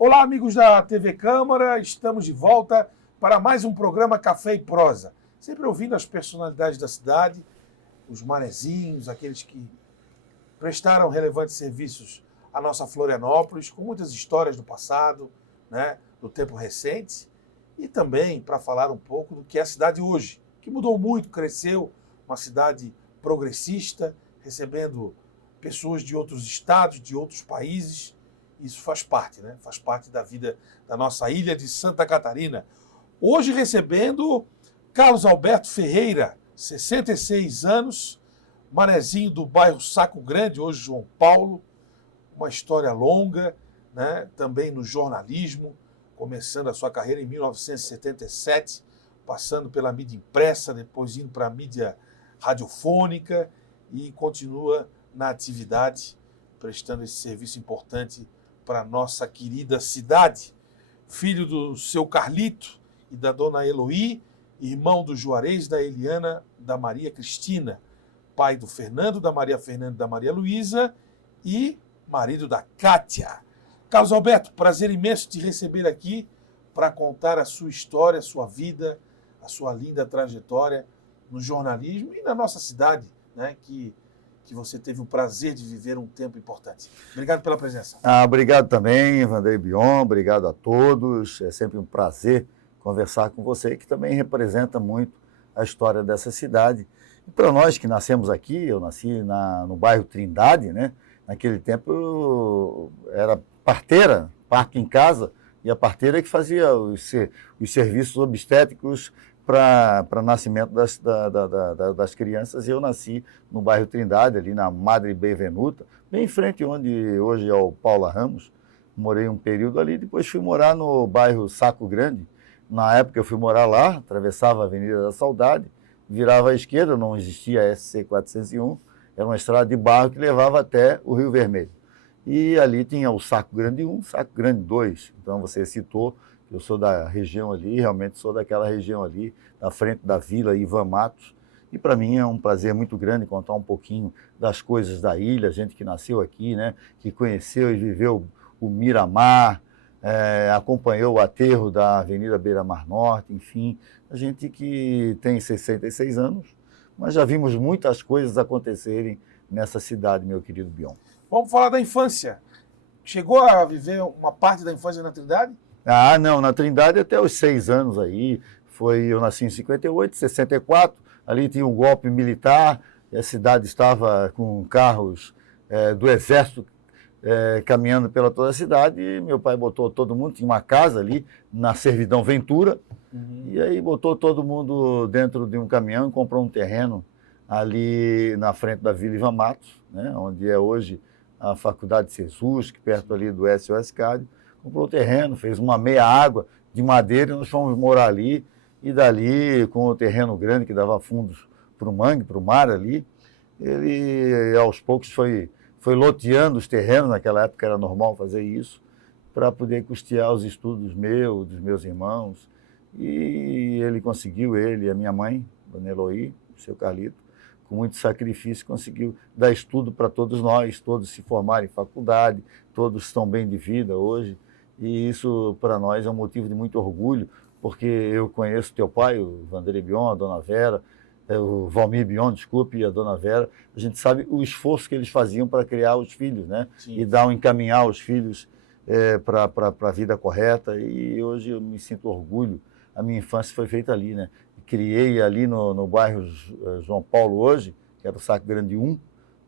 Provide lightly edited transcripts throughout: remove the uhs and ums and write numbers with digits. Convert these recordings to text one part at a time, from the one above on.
Olá, amigos da TV Câmara, estamos de volta para mais um programa Café e Prosa. Sempre ouvindo as personalidades da cidade, os manezinhos, aqueles que prestaram relevantes serviços à nossa Florianópolis, com muitas histórias do passado, né, do tempo recente, e também para falar um pouco do que é a cidade hoje, que mudou muito, cresceu, uma cidade progressista, recebendo pessoas de outros estados, de outros países. Isso faz parte, né? Faz parte da vida da nossa ilha de Santa Catarina. Hoje recebendo Carlos Alberto Ferreira, 66 anos, manezinho do bairro Saco Grande, hoje João Paulo, uma história longa, né? Também no jornalismo, começando a sua carreira em 1977, passando pela mídia impressa, depois indo para a mídia radiofônica e continua na atividade, prestando esse serviço importante para a nossa querida cidade. Filho do seu Carlito e da dona Eloí, irmão do Juarez, da Eliana, da Maria Cristina, pai do Fernando, da Maria Fernanda e da Maria Luísa e marido da Kátia. Carlos Alberto, prazer imenso te receber aqui para contar a sua história, a sua vida, a sua linda trajetória no jornalismo e na nossa cidade, né, que você teve o prazer de viver um tempo importante. Obrigado pela presença. Obrigado também, Vanderlei Bion, obrigado a todos. É sempre um prazer conversar com você, que também representa muito a história dessa cidade. E para nós que nascemos aqui, eu nasci no bairro Trindade, né? Naquele tempo era parteira, parto em casa, e a parteira que fazia os serviços obstétricos para nascimento das crianças. E eu nasci no bairro Trindade, ali na Madre Bevenuta, bem em frente onde hoje é o Paula Ramos. Morei um período ali, depois fui morar no bairro Saco Grande. Na época eu fui morar lá, atravessava a Avenida da Saudade, virava à esquerda, não existia a SC 401, era uma estrada de barro que levava até o Rio Vermelho. E ali tinha o Saco Grande 1, Saco Grande 2, então você citou. Eu sou da região ali, realmente sou daquela região ali, na frente da Vila Ivan Matos. E para mim é um prazer muito grande contar um pouquinho das coisas da ilha, gente que nasceu aqui, né, que conheceu e viveu o Miramar, acompanhou o aterro da Avenida Beira-Mar Norte, enfim, a gente que tem 66 anos, mas já vimos muitas coisas acontecerem nessa cidade, meu querido Bion. Vamos falar da infância. Chegou a viver uma parte da infância na Trindade? Não, na Trindade até os 6 anos aí, eu nasci em 58, 64, ali tinha um golpe militar, e a cidade estava com carros do Exército caminhando pela toda a cidade, e meu pai botou todo mundo, tinha uma casa ali na Servidão Ventura, e aí botou todo mundo dentro de um caminhão e comprou um terreno ali na frente da Vila Ivan Matos, né, onde é hoje a Faculdade Sesusc, perto ali do SOS Cádio. Comprou o terreno, fez uma meia água de madeira e nós fomos morar ali. E dali, com o terreno grande que dava fundos para o mangue, para o mar ali, ele aos poucos foi loteando os terrenos, naquela época era normal fazer isso, para poder custear os estudos dos meus irmãos. E ele conseguiu, ele e a minha mãe, dona Eloí, o seu Carlito, com muito sacrifício, conseguiu dar estudo para todos nós, todos se formaram em faculdade, todos estão bem de vida hoje. E isso, para nós, é um motivo de muito orgulho, porque eu conheço teu pai, o Vanderlei Bion, a dona Vera, o Valmir Bion, desculpe, e a dona Vera. A gente sabe o esforço que eles faziam para criar os filhos, né? Sim. E encaminhar os filhos para a vida correta. E hoje eu me sinto orgulho. A minha infância foi feita ali, né? Criei ali no bairro João Paulo hoje, que era o Saco Grande 1,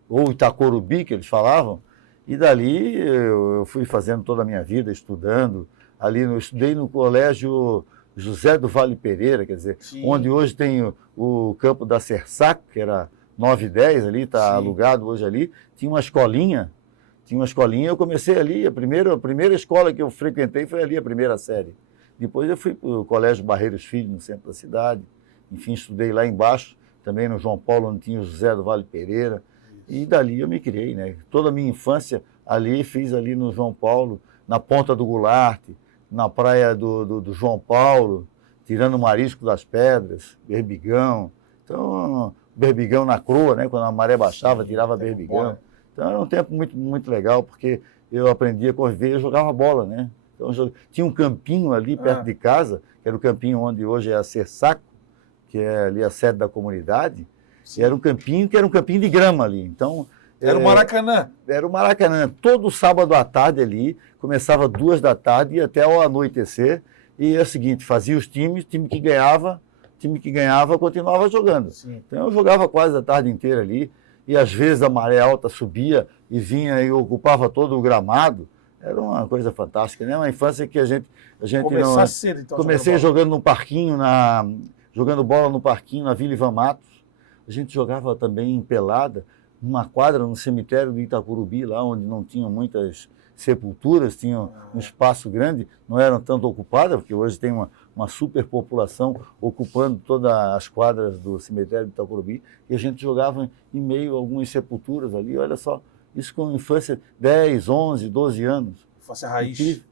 ou Itacorubi, que eles falavam. E dali eu fui fazendo toda a minha vida, estudando. Eu estudei no colégio José do Vale Pereira, quer dizer, sim, onde hoje tem o campo da Sersac, que era 9 e 10 ali, está alugado hoje ali. Tinha uma escolinha, eu comecei ali, a primeira escola que eu frequentei foi ali, a primeira série. Depois eu fui para o Colégio Barreiros Filho, no centro da cidade. Enfim, estudei lá embaixo, também no João Paulo, onde tinha o José do Vale Pereira. E dali eu me criei, né? Toda a minha infância ali, fiz ali no João Paulo, na Ponta do Goulart, na praia do João Paulo, tirando o marisco das pedras, berbigão. Então, berbigão na croa, né? Quando a maré baixava, tirava berbigão. Então era um tempo muito, muito legal, porque eu aprendi a conviver e jogava bola, né? Então, tinha um campinho ali perto de casa, que era o campinho onde hoje é a Sersaco, que é ali a sede da comunidade, e era um campinho que era um campinho de grama ali. Então, era o Maracanã. Era o Maracanã. Todo sábado à tarde ali, começava 2 da tarde e até ao anoitecer. E é o seguinte, fazia os times, time que ganhava continuava jogando. Sim. Então eu jogava quase a tarde inteira ali, e às vezes a maré alta subia e vinha e ocupava todo o gramado. Era uma coisa fantástica, né? Uma infância que a gente Começar cedo, então. Comecei jogando no parquinho, jogando bola no parquinho na Vila Ivan Matos. A gente jogava também em pelada, numa quadra no cemitério de Itacurubi, lá onde não tinha muitas sepulturas, tinha um espaço grande, não eram tanto ocupadas, porque hoje tem uma superpopulação ocupando todas as quadras do cemitério de Itacurubi, e a gente jogava em meio a algumas sepulturas ali, olha só, isso com infância, 10, 11, 12 anos. Infância raiz.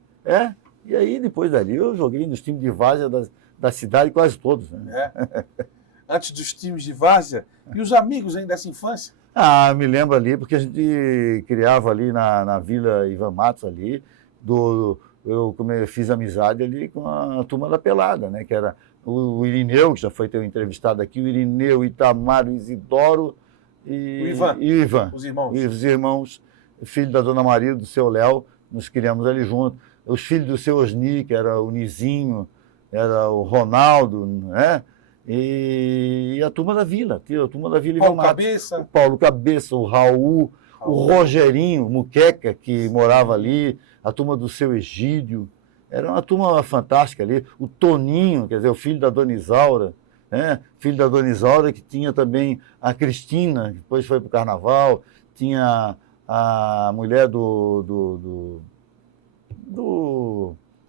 E aí depois dali eu joguei nos times de várzea da cidade quase todos. Né? Antes dos times de várzea, e os amigos ainda dessa infância? Me lembro ali, porque a gente criava ali na Vila Ivan Matos ali, eu fiz amizade ali com a turma da pelada, né? Que era o Irineu, que já foi ter entrevistado aqui, o Irineu, Itamar, o Isidoro e o Ivan. Os irmãos, filho da Dona Maria, do seu Léo, nos criamos ali junto. Os filhos do seu Osni, que era o Nizinho, era o Ronaldo, né? E a turma da Vila, Ivan Matos. O Paulo Cabeça, o Raul, o Rogerinho, o Muqueca, que morava ali, a turma do seu Egídio. Era uma turma fantástica ali. O Toninho, quer dizer, o filho da Dona Isaura, né? Filho da Dona Isaura, que tinha também a Cristina, que depois foi para o Carnaval, tinha a mulher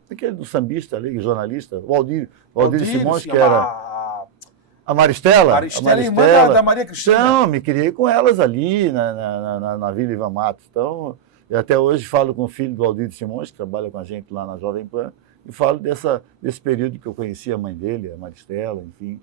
aquele do sambista ali, jornalista, o Aldir Simões, que era... A Maristela? Maristela, irmã da Maria Cristina. Não, me criei com elas ali na Vila Ivan Matos. Então, eu até hoje falo com o filho do Aldir Simões, que trabalha com a gente lá na Jovem Pan, e falo desse período que eu conheci a mãe dele, a Maristela, enfim.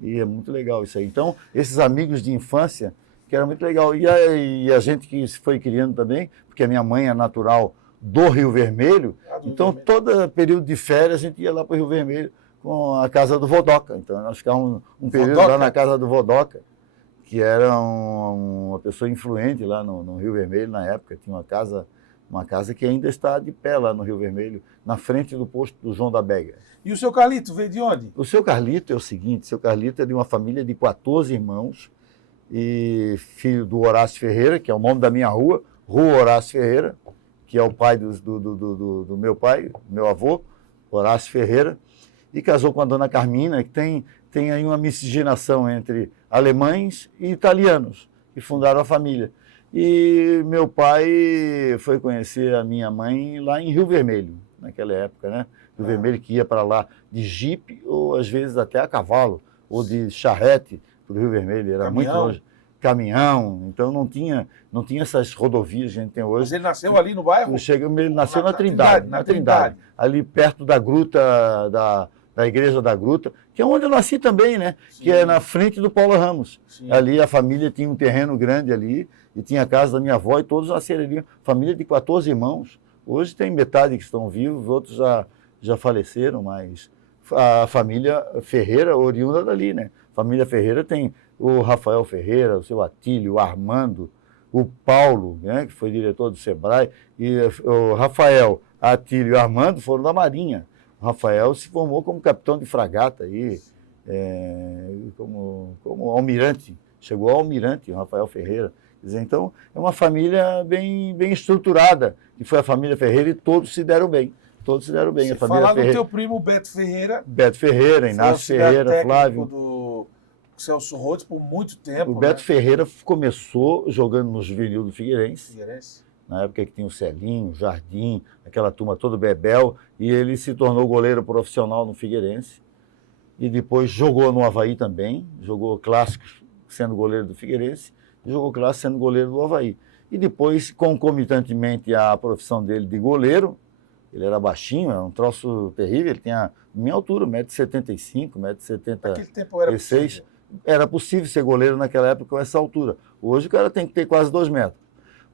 E é muito legal isso aí. Então, esses amigos de infância, que era muito legal. E a gente que se foi criando também, porque a minha mãe é natural do Rio Vermelho, então todo período de férias a gente ia lá para o Rio Vermelho, com a casa do Vodoca. Então, nós ficávamos um período lá na casa do Vodoca, que era uma pessoa influente lá no Rio Vermelho na época. Tinha uma casa que ainda está de pé lá no Rio Vermelho, na frente do posto do João da Bega. E o seu Carlito veio de onde? O seu Carlito é o seguinte, o seu Carlito é de uma família de 14 irmãos, e filho do Horácio Ferreira, que é o nome da minha rua Horácio Ferreira, que é o pai do meu pai, meu avô, Horácio Ferreira, e casou com a dona Carmina, que tem aí uma miscigenação entre alemães e italianos, que fundaram a família. E meu pai foi conhecer a minha mãe lá em Rio Vermelho, naquela época, né? Rio Vermelho, que ia para lá de jipe, ou às vezes até a cavalo, ou de charrete para o Rio Vermelho, era muito longe. Caminhão, então não tinha essas rodovias que a gente tem hoje. Mas ele nasceu ali no bairro? Ele nasceu na Trindade, ali perto da gruta, da Igreja da Gruta, que é onde eu nasci também, né? Sim. Que é na frente do Paulo Ramos. Sim. Ali a família tinha um terreno grande ali, e tinha a casa da minha avó, e todos nasceram ali. Família de 14 irmãos. Hoje tem metade que estão vivos, outros já faleceram, mas a família Ferreira, oriunda dali, né? Família Ferreira tem o Rafael Ferreira, o seu Atílio, o Armando, o Paulo, né, que foi diretor do Sebrae, e o Rafael, Atílio e o Armando foram da Marinha. O Rafael se formou como capitão de fragata, aí, como almirante, chegou ao almirante, o Rafael Ferreira. Quer dizer, então, é uma família bem estruturada, que foi a família Ferreira, e todos se deram bem. Todos se deram bem. Você falar do teu primo Beto Ferreira, Inácio Ferreira, Flávio. Do Celso Rhodes por muito tempo. O Beto Ferreira começou jogando no juvenil do Figueirense. Na época que tinha o Celinho, o Jardim, aquela turma toda, o Bebel, e ele se tornou goleiro profissional no Figueirense. E depois jogou no Avaí também, jogou clássicos sendo goleiro do Figueirense, e jogou clássicos sendo goleiro do Avaí. E depois, concomitantemente à profissão dele de goleiro, ele era baixinho, era um troço terrível, ele tinha a minha altura, 1,75 m, 1,76 m. Naquele tempo era possível. Era possível ser goleiro naquela época com essa altura. Hoje o cara tem que ter quase 2 metros.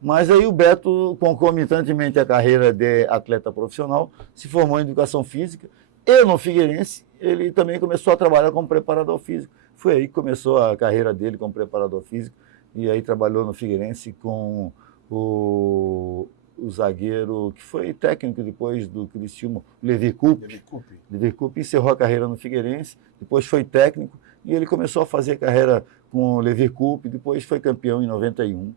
Mas aí o Beto, concomitantemente à carreira de atleta profissional, se formou em Educação Física e no Figueirense ele também começou a trabalhar como preparador físico. Foi aí que começou a carreira dele como preparador físico e aí trabalhou no Figueirense com o zagueiro que foi técnico depois do Criciúma, Levi Coupe. Levi Coupe encerrou a carreira no Figueirense, depois foi técnico e ele começou a fazer carreira com o Levi Coupe, depois foi campeão em 91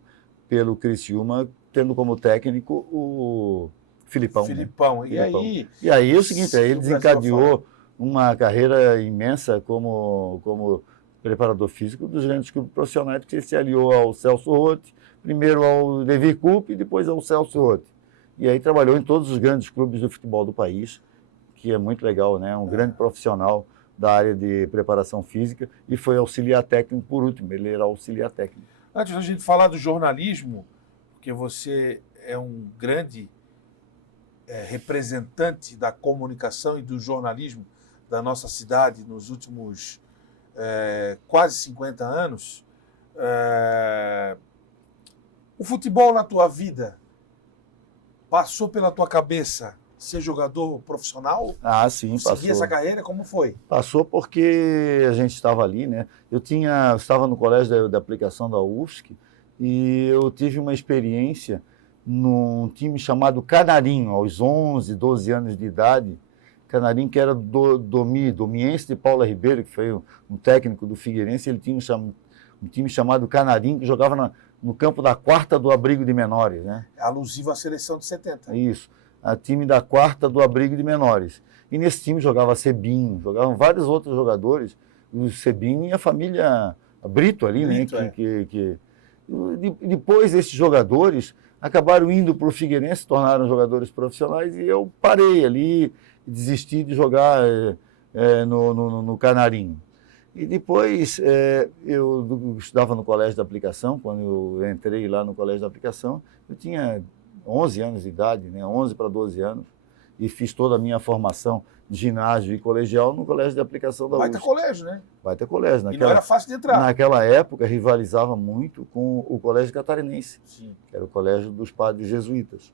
pelo Criciúma, tendo como técnico o Filipão. Filipão. Né? E aí é o seguinte, aí ele desencadeou uma carreira imensa como preparador físico dos grandes clubes profissionais, que se aliou ao Celso Roth, primeiro ao Levi Coupe e depois ao Celso Roth. E aí trabalhou em todos os grandes clubes do futebol do país, que é muito legal, né? Um grande profissional da área de preparação física e foi auxiliar técnico por último, ele era auxiliar técnico. Antes da gente falar do jornalismo, porque você é um grande representante da comunicação e do jornalismo da nossa cidade nos últimos quase 50 anos, o futebol na tua vida passou pela tua cabeça ser jogador profissional? Ah, sim, passou. Seguir essa carreira, como foi? Passou porque a gente estava ali, né? Eu estava no colégio da aplicação da UFSC e eu tive uma experiência num time chamado Canarinho, aos 11, 12 anos de idade. Canarinho, que era do Domiense de Paula Ribeiro, que foi um técnico do Figueirense, ele tinha um time chamado Canarinho, que jogava no campo da 4ª do Abrigo de Menores, né? Alusivo à seleção de 70. Isso, a time da 4ª do Abrigo de Menores. E nesse time jogava Sebinho, jogavam vários outros jogadores, o Sebinho e a família Brito ali, Brito, né? Depois esses jogadores acabaram indo para o Figueirense, se tornaram jogadores profissionais e eu parei ali, desisti de jogar no Canarinho. E depois eu estudava no Colégio da Aplicação, quando eu entrei lá no Colégio da Aplicação, eu tinha 11 anos de idade, né, 11 para 12 anos, e fiz toda a minha formação de ginásio e colegial no Colégio de Aplicação da UFSC. Baita colégio, né? Baita colégio. E não era fácil de entrar. Naquela época, rivalizava muito com o Colégio Catarinense, Sim, que era o colégio dos padres jesuítas.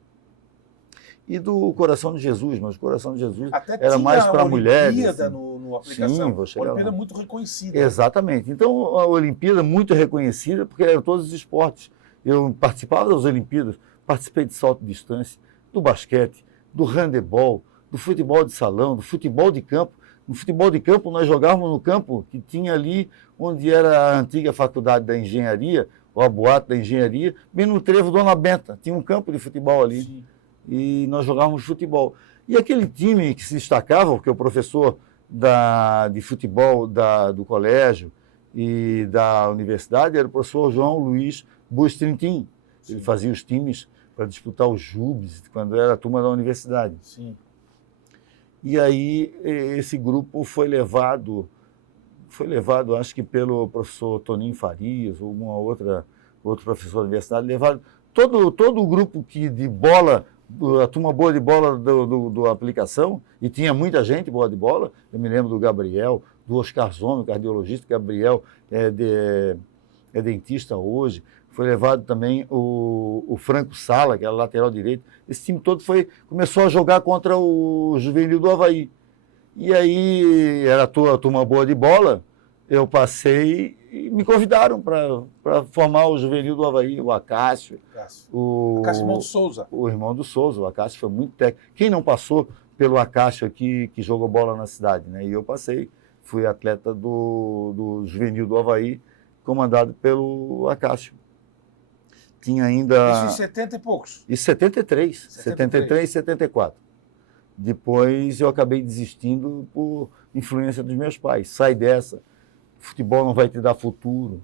E do Coração de Jesus, mas o Coração de Jesus até era mais para mulheres. Até no Aplicação. Sim, vou chegar Olimpíada lá. muito reconhecida. Exatamente. Então, a Olimpíada muito reconhecida, porque eram todos os esportes. Eu participava das Olimpíadas, participei de salto de distância, do basquete, do handebol, do futebol de salão, do futebol de campo. No futebol de campo, nós jogávamos no campo que tinha ali, onde era a antiga faculdade da engenharia, ou a boate da engenharia, bem no trevo Dona Benta. Tinha um campo de futebol ali. Sim. E nós jogávamos futebol. E aquele time que se destacava, porque o professor de futebol do colégio e da universidade era o professor João Luiz Bustrintin. Ele fazia os times para disputar os JUBs, quando era a turma da universidade. Sim. E aí esse grupo foi levado, acho que pelo professor Toninho Farias, ou outro professor da universidade, levaram todo o grupo de bola, a turma boa de bola do Aplicação, e tinha muita gente boa de bola. Eu me lembro do Gabriel, do Oscar Zono, cardiologista. Gabriel é dentista hoje. Foi levado também o Franco Sala, que era lateral direito. Esse time todo começou a jogar contra o Juvenil do Avaí. E aí era a turma boa de bola, eu passei e me convidaram para formar o Juvenil do Avaí, o Acácio. Acácio, irmão do Souza. O irmão do Souza. O Acácio foi muito técnico. Quem não passou pelo Acácio aqui, que jogou bola na cidade, né? E eu passei, fui atleta do Juvenil do Avaí, comandado pelo Acácio. Tinha ainda... Isso em 70 e poucos? Isso em 73, 74. Depois eu acabei desistindo por influência dos meus pais. Sai dessa, futebol não vai te dar futuro.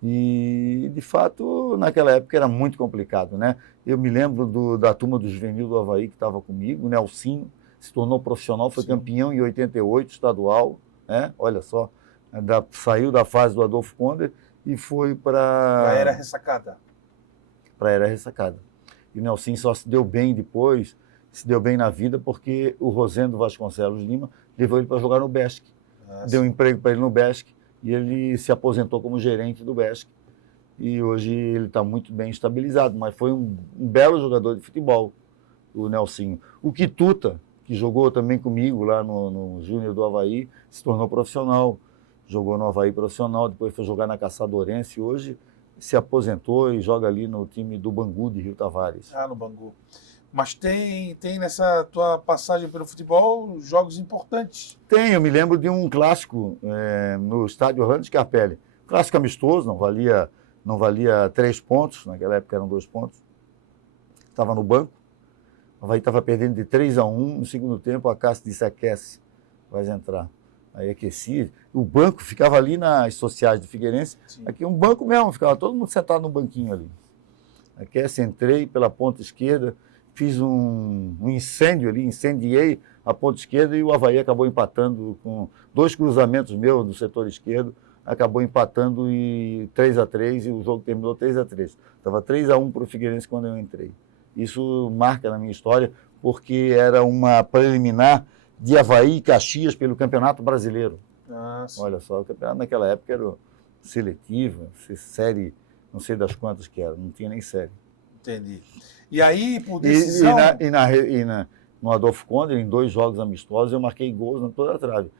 E, de fato, naquela época era muito complicado, né? Eu me lembro da turma do Juvenil do Avaí que estava comigo, o Nelsinho, se tornou profissional, foi campeão em 88, estadual, né? Olha só, saiu da fase do Adolfo Konder e foi para... A Era Ressacada. Para a Era Ressacada. E o Nelsinho só se deu bem depois, se deu bem na vida, porque o Rosendo Vasconcelos Lima levou ele para jogar no BESC. Deu um emprego para ele no BESC e ele se aposentou como gerente do BESC. e hoje ele está muito bem estabilizado, mas foi um belo jogador de futebol, o Nelsinho. O Quituta, que jogou também comigo lá no Júnior do Avaí, se tornou profissional, jogou no Avaí profissional, depois foi jogar na Caçadorense, hoje se aposentou e joga ali no time do Bangu de Rio Tavares. Ah, no Bangu. Mas tem nessa tua passagem pelo futebol jogos importantes. Tem, eu me lembro de um clássico no estádio Orlando Scarpelli. Clássico amistoso, não valia 3 pontos, naquela época eram 2 pontos. Estava no banco, o Avaí estava perdendo de 3-1, no segundo tempo a Cássio disse: aquece, vai entrar. Aí aqueci, o banco ficava ali nas sociais do Figueirense, sim. Aqui um banco mesmo, ficava todo mundo sentado no banquinho ali. Aquece, entrei pela ponta esquerda, fiz um incêndio ali, incendiei a ponta esquerda e o Avaí acabou empatando com 2 cruzamentos meus do setor esquerdo, acabou empatando e 3-3 e o jogo terminou 3-3. Estava 3-1 para o Figueirense quando eu entrei. Isso marca na minha história, porque era uma preliminar de Avaí e Caxias pelo Campeonato Brasileiro. Olha só, o campeonato naquela época era seletivo, série, não sei das quantas que era, não tinha nem série. Entendi. E aí, por decisão... No Adolfo Conde, em 2 jogos amistosos, eu marquei gols na toda a trave.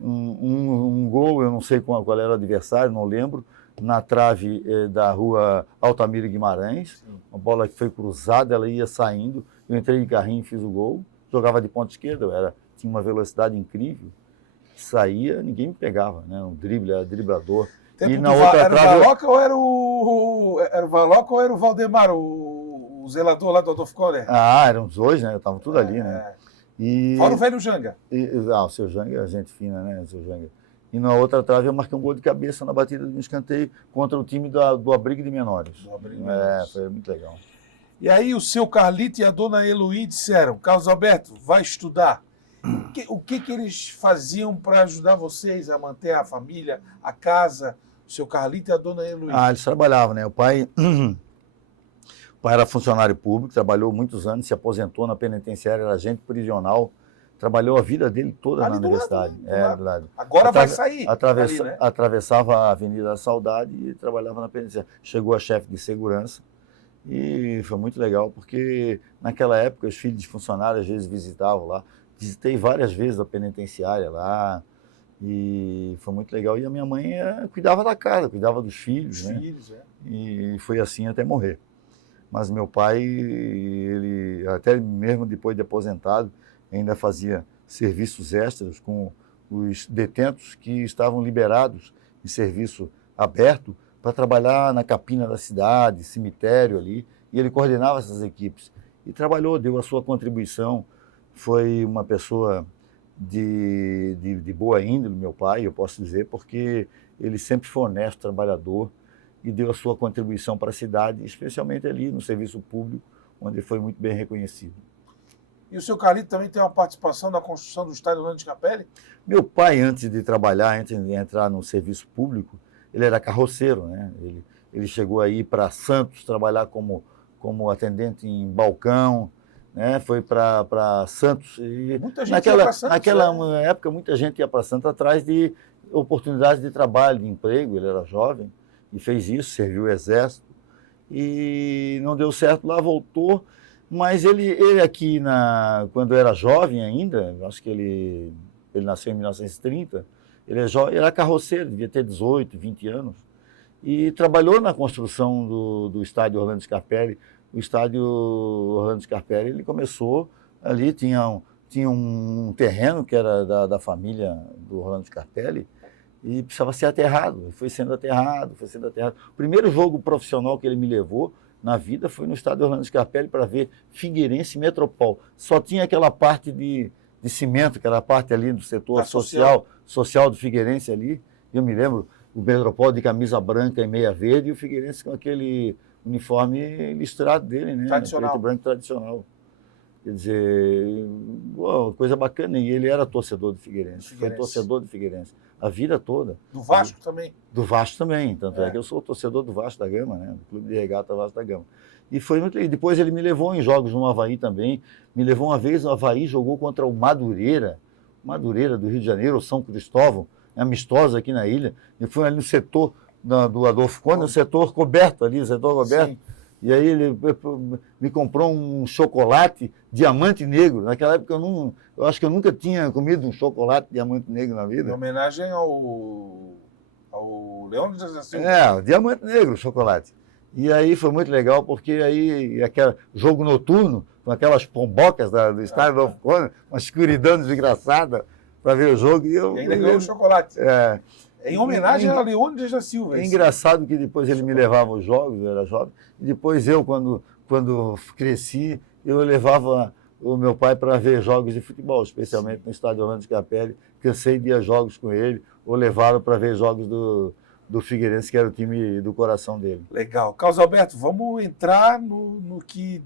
Um gol, eu não sei qual era o adversário, não lembro, na trave da rua Altamira Guimarães, sim. Uma bola que foi cruzada, ela ia saindo, eu entrei de carrinho e fiz o gol, jogava de ponta esquerda, tinha uma velocidade incrível, saía, ninguém me pegava, né? Um drible, era driblador. E na outra trave... Era o Valoca ou era o Valdemar, o zelador lá do Adolfo Conde? Eram os 2, né? Estavam tudo ali, né? Fora o velho Janga. O seu Janga é gente fina, né? O seu Janga. E na outra trave eu marquei um gol de cabeça na batida de um escanteio contra o time do Abrigo de Menores. Foi muito legal. E aí o seu Carlito e a dona Eloí disseram: Carlos Alberto, vai estudar. O que eles faziam para ajudar vocês a manter a família, a casa, o seu Carlito e a dona Eloí? Eles trabalhavam, né? O pai era funcionário público, trabalhou muitos anos, se aposentou na penitenciária, era agente prisional, trabalhou a vida dele toda na universidade. Do lado. Agora vai sair. Atravessava a Avenida da Saudade e trabalhava na penitenciária. Chegou a chefe de segurança e foi muito legal, porque naquela época os filhos de funcionários às vezes visitavam lá. Visitei várias vezes a penitenciária lá e foi muito legal. E a minha mãe cuidava da casa, cuidava dos filhos, né? E foi assim até morrer. Mas meu pai, ele até mesmo depois de aposentado, ainda fazia serviços extras com os detentos que estavam liberados em serviço aberto para trabalhar na capina da cidade, cemitério ali, e ele coordenava essas equipes. E trabalhou, deu a sua contribuição. Foi uma pessoa de boa índole, meu pai, eu posso dizer, porque ele sempre foi honesto, trabalhador, e deu a sua contribuição para a cidade, especialmente ali no serviço público, onde ele foi muito bem reconhecido. E o seu Carlito também tem uma participação na construção do estádio Orlando Scarpelli? Meu pai, antes de trabalhar, antes de entrar no serviço público, ele era carroceiro, né? Ele chegou aí para Santos trabalhar como atendente em balcão, né? Foi para Santos. E muita gente ia para Santos. Naquela época, muita gente ia para Santos atrás de oportunidades de trabalho, de emprego. Ele era jovem e fez isso, serviu o Exército. E não deu certo lá, voltou. Mas ele aqui, quando era jovem ainda, acho que ele nasceu em 1930, ele era carroceiro, devia ter 18, 20 anos, e trabalhou na construção do estádio Orlando Scarpelli. O estádio Orlando Scarpelli, ele começou ali, tinha um terreno que era da família do Orlando Scarpelli e precisava ser aterrado. Foi sendo aterrado. O primeiro jogo profissional que ele me levou na vida foi no estádio Orlando Scarpelli para ver Figueirense e Metropol. Só tinha aquela parte de cimento, que era a parte ali do setor social do Figueirense ali. Eu me lembro, o Metropol de camisa branca e meia verde e o Figueirense com aquele uniforme listrado dele, né? Tradicional. Preto e branco tradicional. Quer dizer, coisa bacana. E ele era torcedor do Figueirense. Foi torcedor do Figueirense a vida toda. Do Vasco também? Do Vasco também. Tanto é que eu sou torcedor do Vasco da Gama, né? Do Clube de Regata Vasco da Gama. E foi muito legal. Depois ele me levou em jogos no Avaí também. Me levou uma vez, o Avaí jogou contra o Madureira do Rio de Janeiro, o São Cristóvão, amistosa aqui na ilha. E foi ali no setor do Adolfo Conde, o setor coberto ali, o setor coberto. Sim. E aí ele me comprou um chocolate diamante negro. Naquela época eu acho que eu nunca tinha comido um chocolate diamante negro na Em vida. homenagem ao Leônidas da Silva. É, diamante negro o chocolate. E aí foi muito legal, porque aí aquele jogo noturno, com aquelas pombocas do estádio do Adolfo Conde, uma escuridão desgraçada para ver o jogo. E ainda ganhou o chocolate. É, Em homenagem a Leônidas da Silva. É engraçado que depois ele me levava aos jogos, eu era jovem, e depois eu, quando cresci, eu levava o meu pai para ver jogos de futebol, especialmente no estádio Orlando Scarpelli. Cansei de ir a jogos com ele, ou levá-lo para ver jogos do Figueirense, que era o time do coração dele. Legal. Carlos Alberto, vamos entrar no que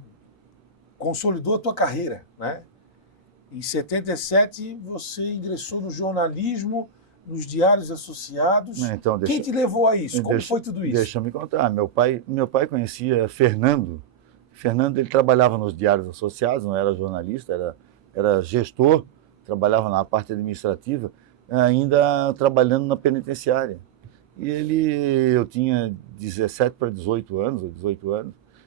consolidou a tua carreira, né? Em 77, você ingressou no jornalismo, nos diários associados. Então, Quem te levou a isso? Como foi tudo isso? Deixa eu me contar. Meu pai conhecia Fernando. Fernando, ele trabalhava nos diários associados, não era jornalista, era gestor, trabalhava na parte administrativa, ainda trabalhando na penitenciária. E eu tinha 17 para 18 anos,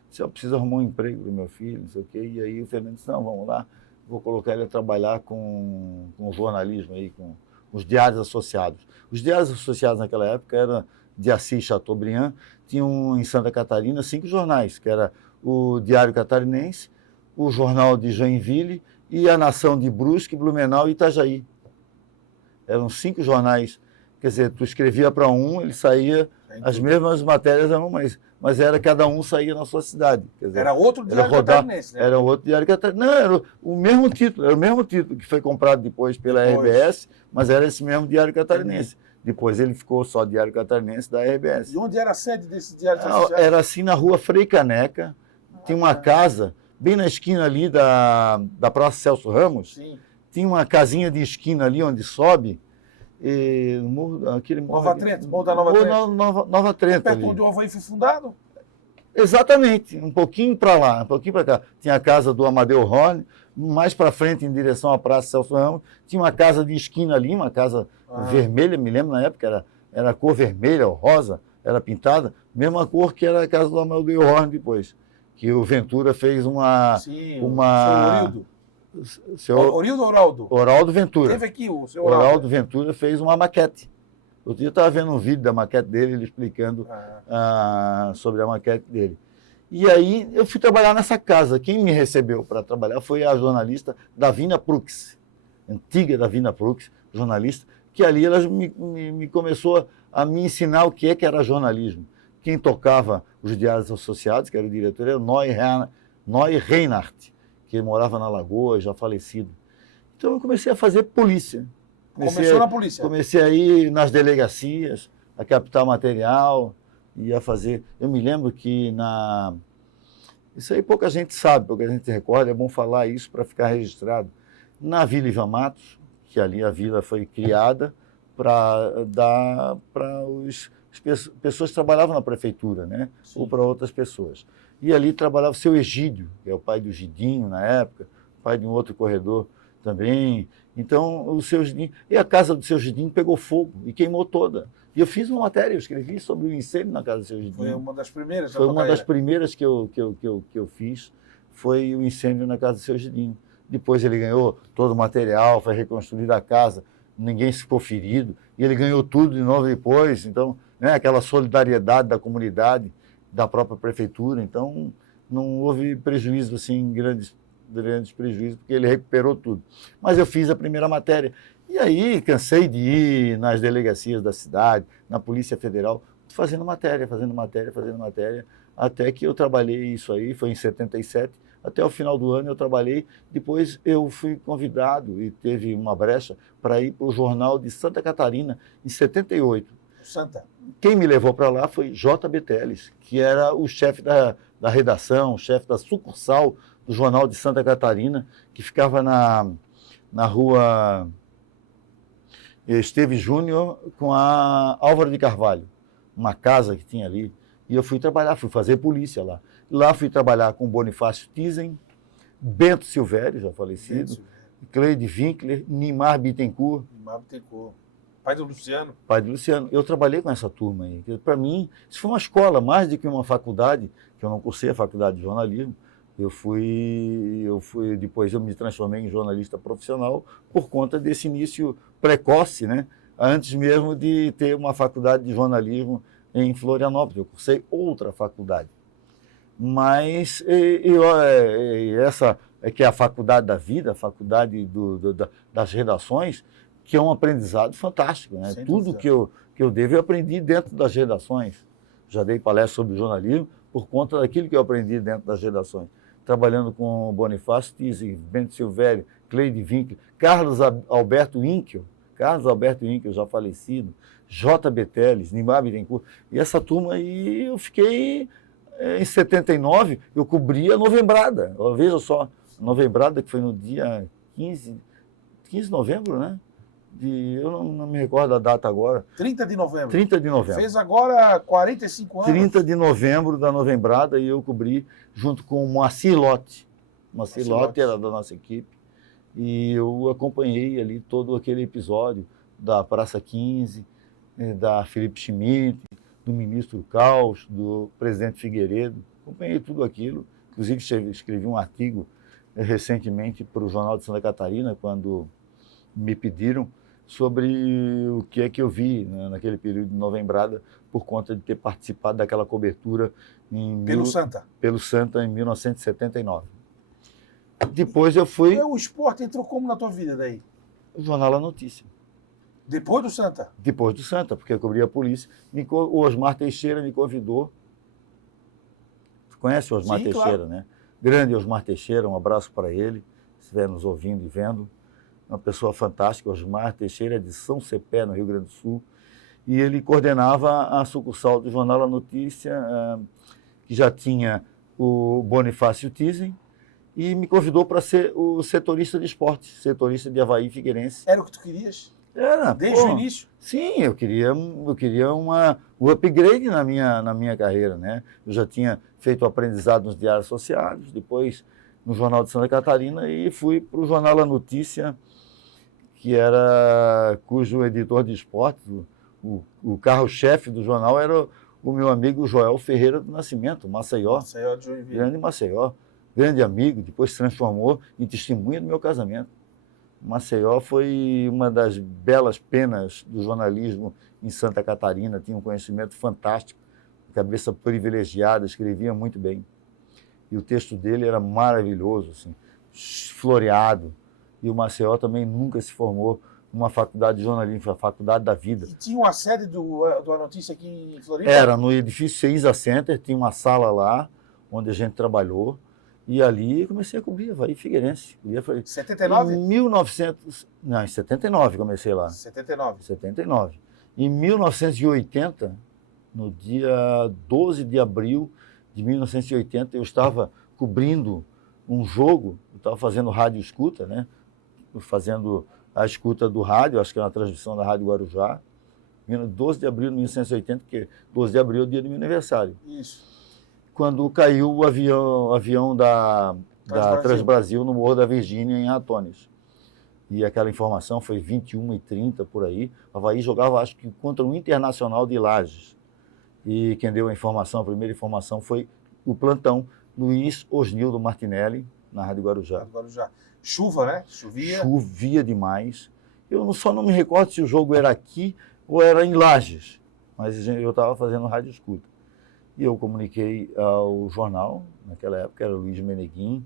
disse, eu preciso arrumar um emprego para o meu filho, não sei o quê. E aí o Fernando disse, não, vamos lá, vou colocar ele a trabalhar com jornalismo aí, com os diários associados. Os diários associados naquela época eram de Assis Chateaubriand, tinham em Santa Catarina 5 jornais, que era o Diário Catarinense, o Jornal de Joinville e a Nação de Brusque, Blumenau e Itajaí. Eram 5 jornais, quer dizer, tu escrevia para um, ele saía, as mesmas matérias eram, mas cada um saía na sua cidade. Quer dizer, era outro Diário Catarinense, né? Era outro Diário Catarinense. Não, era o mesmo título, que foi comprado depois pela RBS, mas era esse mesmo Diário Catarinense. Depois ele ficou só Diário Catarinense da RBS. E onde era a sede desse Diário Associado? Era assim na rua Frei Caneca, tinha uma casa bem na esquina ali da Praça Celso Ramos. Sim. Tinha uma casinha de esquina ali onde sobe. Nova Trento, Morro da Nova Trento. Nova Trento. Perto onde o Havaí foi fundado? Exatamente, um pouquinho para lá, um pouquinho para cá. Tinha a casa do Amadeu Horn, mais para frente, em direção à Praça Celso Ramos, tinha uma casa de esquina ali, uma casa vermelha, me lembro na época, era cor vermelha ou rosa, era pintada, mesma cor que era a casa do Amadeu Horn depois, que o Ventura fez uma... Sim, seu Orildo ou Oraldo? Oraldo Ventura. Teve aqui o seu Oraldo. Oraldo Ventura fez uma maquete. Outro dia eu estava vendo um vídeo da maquete dele, ele explicando sobre a maquete dele. E aí eu fui trabalhar nessa casa. Quem me recebeu para trabalhar foi a jornalista Davina Prux, antiga Davina Prux, jornalista, que ali ela me começou a me ensinar o que era jornalismo. Quem tocava os diários associados, que era o diretor, era o Noy Reinhardt, que morava na Lagoa, já falecido. Então eu comecei a fazer polícia. Começou na polícia? Comecei a ir nas delegacias, a captar material, e a fazer... Eu me lembro que isso aí pouca gente sabe, pouca gente recorda, é bom falar isso para ficar registrado. Na Vila Ivan Matos, que ali a vila foi criada para dar para as pessoas que trabalhavam na prefeitura, né? Ou para outras pessoas. E ali trabalhava o seu Egídio, que é o pai do Gidinho na época, pai de um outro corredor também. Então, o seu Gidinho... E a casa do seu Gidinho pegou fogo e queimou toda. E eu fiz uma matéria, eu escrevi sobre o incêndio na casa do seu Gidinho. Foi uma das primeiras? Foi uma das primeiras que eu fiz, foi o incêndio na casa do seu Gidinho. Depois ele ganhou todo o material, foi reconstruída a casa, ninguém ficou ferido, e ele ganhou tudo de novo depois. Então, né, aquela solidariedade da comunidade, da própria prefeitura. Então, não houve prejuízo, assim, grandes prejuízos, porque ele recuperou tudo. Mas eu fiz a primeira matéria. E aí, cansei de ir nas delegacias da cidade, na Polícia Federal, fazendo matéria, até que eu trabalhei isso aí, foi em 77, até o final do ano eu trabalhei. Depois eu fui convidado e teve uma brecha para ir para o Jornal de Santa Catarina, em 78. Santa. Quem me levou para lá foi J.B. Teles, que era o chefe da redação, o chefe da sucursal do Jornal de Santa Catarina, que ficava na rua Esteves Júnior com a Álvaro de Carvalho, uma casa que tinha ali. E eu fui trabalhar, fui fazer polícia lá. Lá fui trabalhar com Bonifácio Tizen, Bento Silvério, já falecido, Cleide Winkler, Nimar Bittencourt. Pai do Luciano. Pai do Luciano. Eu trabalhei com essa turma aí. Para mim, isso foi uma escola, mais do que uma faculdade, que eu não cursei a faculdade de jornalismo. Depois eu me transformei em jornalista profissional por conta desse início precoce, né? Antes mesmo de ter uma faculdade de jornalismo em Florianópolis. Eu cursei outra faculdade. Mas essa é que é a faculdade da vida, a faculdade das redações, que é um aprendizado fantástico, né? Tudo que eu devo, eu aprendi dentro das redações. Já dei palestra sobre jornalismo por conta daquilo que eu aprendi dentro das redações. Trabalhando com Bonifácio Tizzi, Bento Silvério, Cleide Winkler, Carlos Alberto Inkel, já falecido, J.B. Teles, Nimar Bittencourt. E essa turma aí, eu fiquei... Em 79, eu cobria a Novembrada. Veja só, Novembrada, que foi no dia 15 de novembro, né? Eu não me recordo a data agora. 30 de novembro. 30 de novembro. Fez agora 45 anos. 30 de novembro da Novembrada, e eu cobri junto com o Moacir Lotti. Moacir Lotti era da nossa equipe. E eu acompanhei ali todo aquele episódio da Praça 15, da Felipe Schmidt, do ministro Caos, do presidente Figueiredo. Acompanhei tudo aquilo. Inclusive, escrevi um artigo recentemente para o Jornal de Santa Catarina, quando me pediram sobre o que é que eu vi, né, naquele período de Novembrada, por conta de ter participado daquela cobertura pelo Santa em 1979. Depois eu fui... O esporte entrou como na tua vida daí? O Jornal A Notícia. Depois do Santa? Depois do Santa, porque eu cobria a polícia. O Osmar Teixeira me convidou. Tu conhece o Osmar Teixeira, claro, né? Grande Osmar Teixeira, um abraço para ele, se estiver nos ouvindo e vendo. Uma pessoa fantástica. Osmar Teixeira é de São Cepé, no Rio Grande do Sul. E ele coordenava a sucursal do Jornal A Notícia, que já tinha o Bonifácio Tizzi, e me convidou para ser o setorista de esportes, setorista de Avaí Figueirense. Era o que tu querias? Era, desde o início? Sim, eu queria um upgrade na minha carreira, né? Eu já tinha feito aprendizado nos diários associados, depois no Jornal de Santa Catarina, e fui para o Jornal A Notícia, cujo editor de esportes, o carro-chefe do jornal era o meu amigo Joel Ferreira do Nascimento, Maceió. Maceió de Joinville. Grande Maceió, grande amigo, depois se transformou em testemunha do meu casamento. Maceió foi uma das belas penas do jornalismo em Santa Catarina, tinha um conhecimento fantástico, cabeça privilegiada, escrevia muito bem. E o texto dele era maravilhoso, assim, floreado. E o Maceió também nunca se formou numa faculdade de jornalismo, foi a faculdade da vida. E tinha uma sede do A Notícia aqui em Floripa? Era, no edifício Ceisa Center, tinha uma sala lá, onde a gente trabalhou. E ali comecei a cobrir Avaí Figueirense. 79? Em 79 comecei lá. 79. Em 1980, no dia 12 de abril de 1980, eu estava cobrindo um jogo, eu estava fazendo rádio escuta, né? Fazendo a escuta do rádio, acho que é uma transmissão da Rádio Guarujá. 12 de abril de 1980, porque 12 de abril é o dia do meu aniversário. Isso. Quando caiu o avião da Transbrasil no Morro da Virgínia, em Ratones. E aquela informação foi 21h30 por aí. O Avaí jogava, acho que, contra o Internacional de Lages. E quem deu a primeira informação foi o plantão Luiz Osnildo Martinelli, na Rádio Guarujá. Chuva, né? Chovia. Chovia demais. Eu só não me recordo se o jogo era aqui ou era em Lages. Mas eu estava fazendo rádio escuta. E eu comuniquei ao jornal, naquela época era o Luiz Meneguin,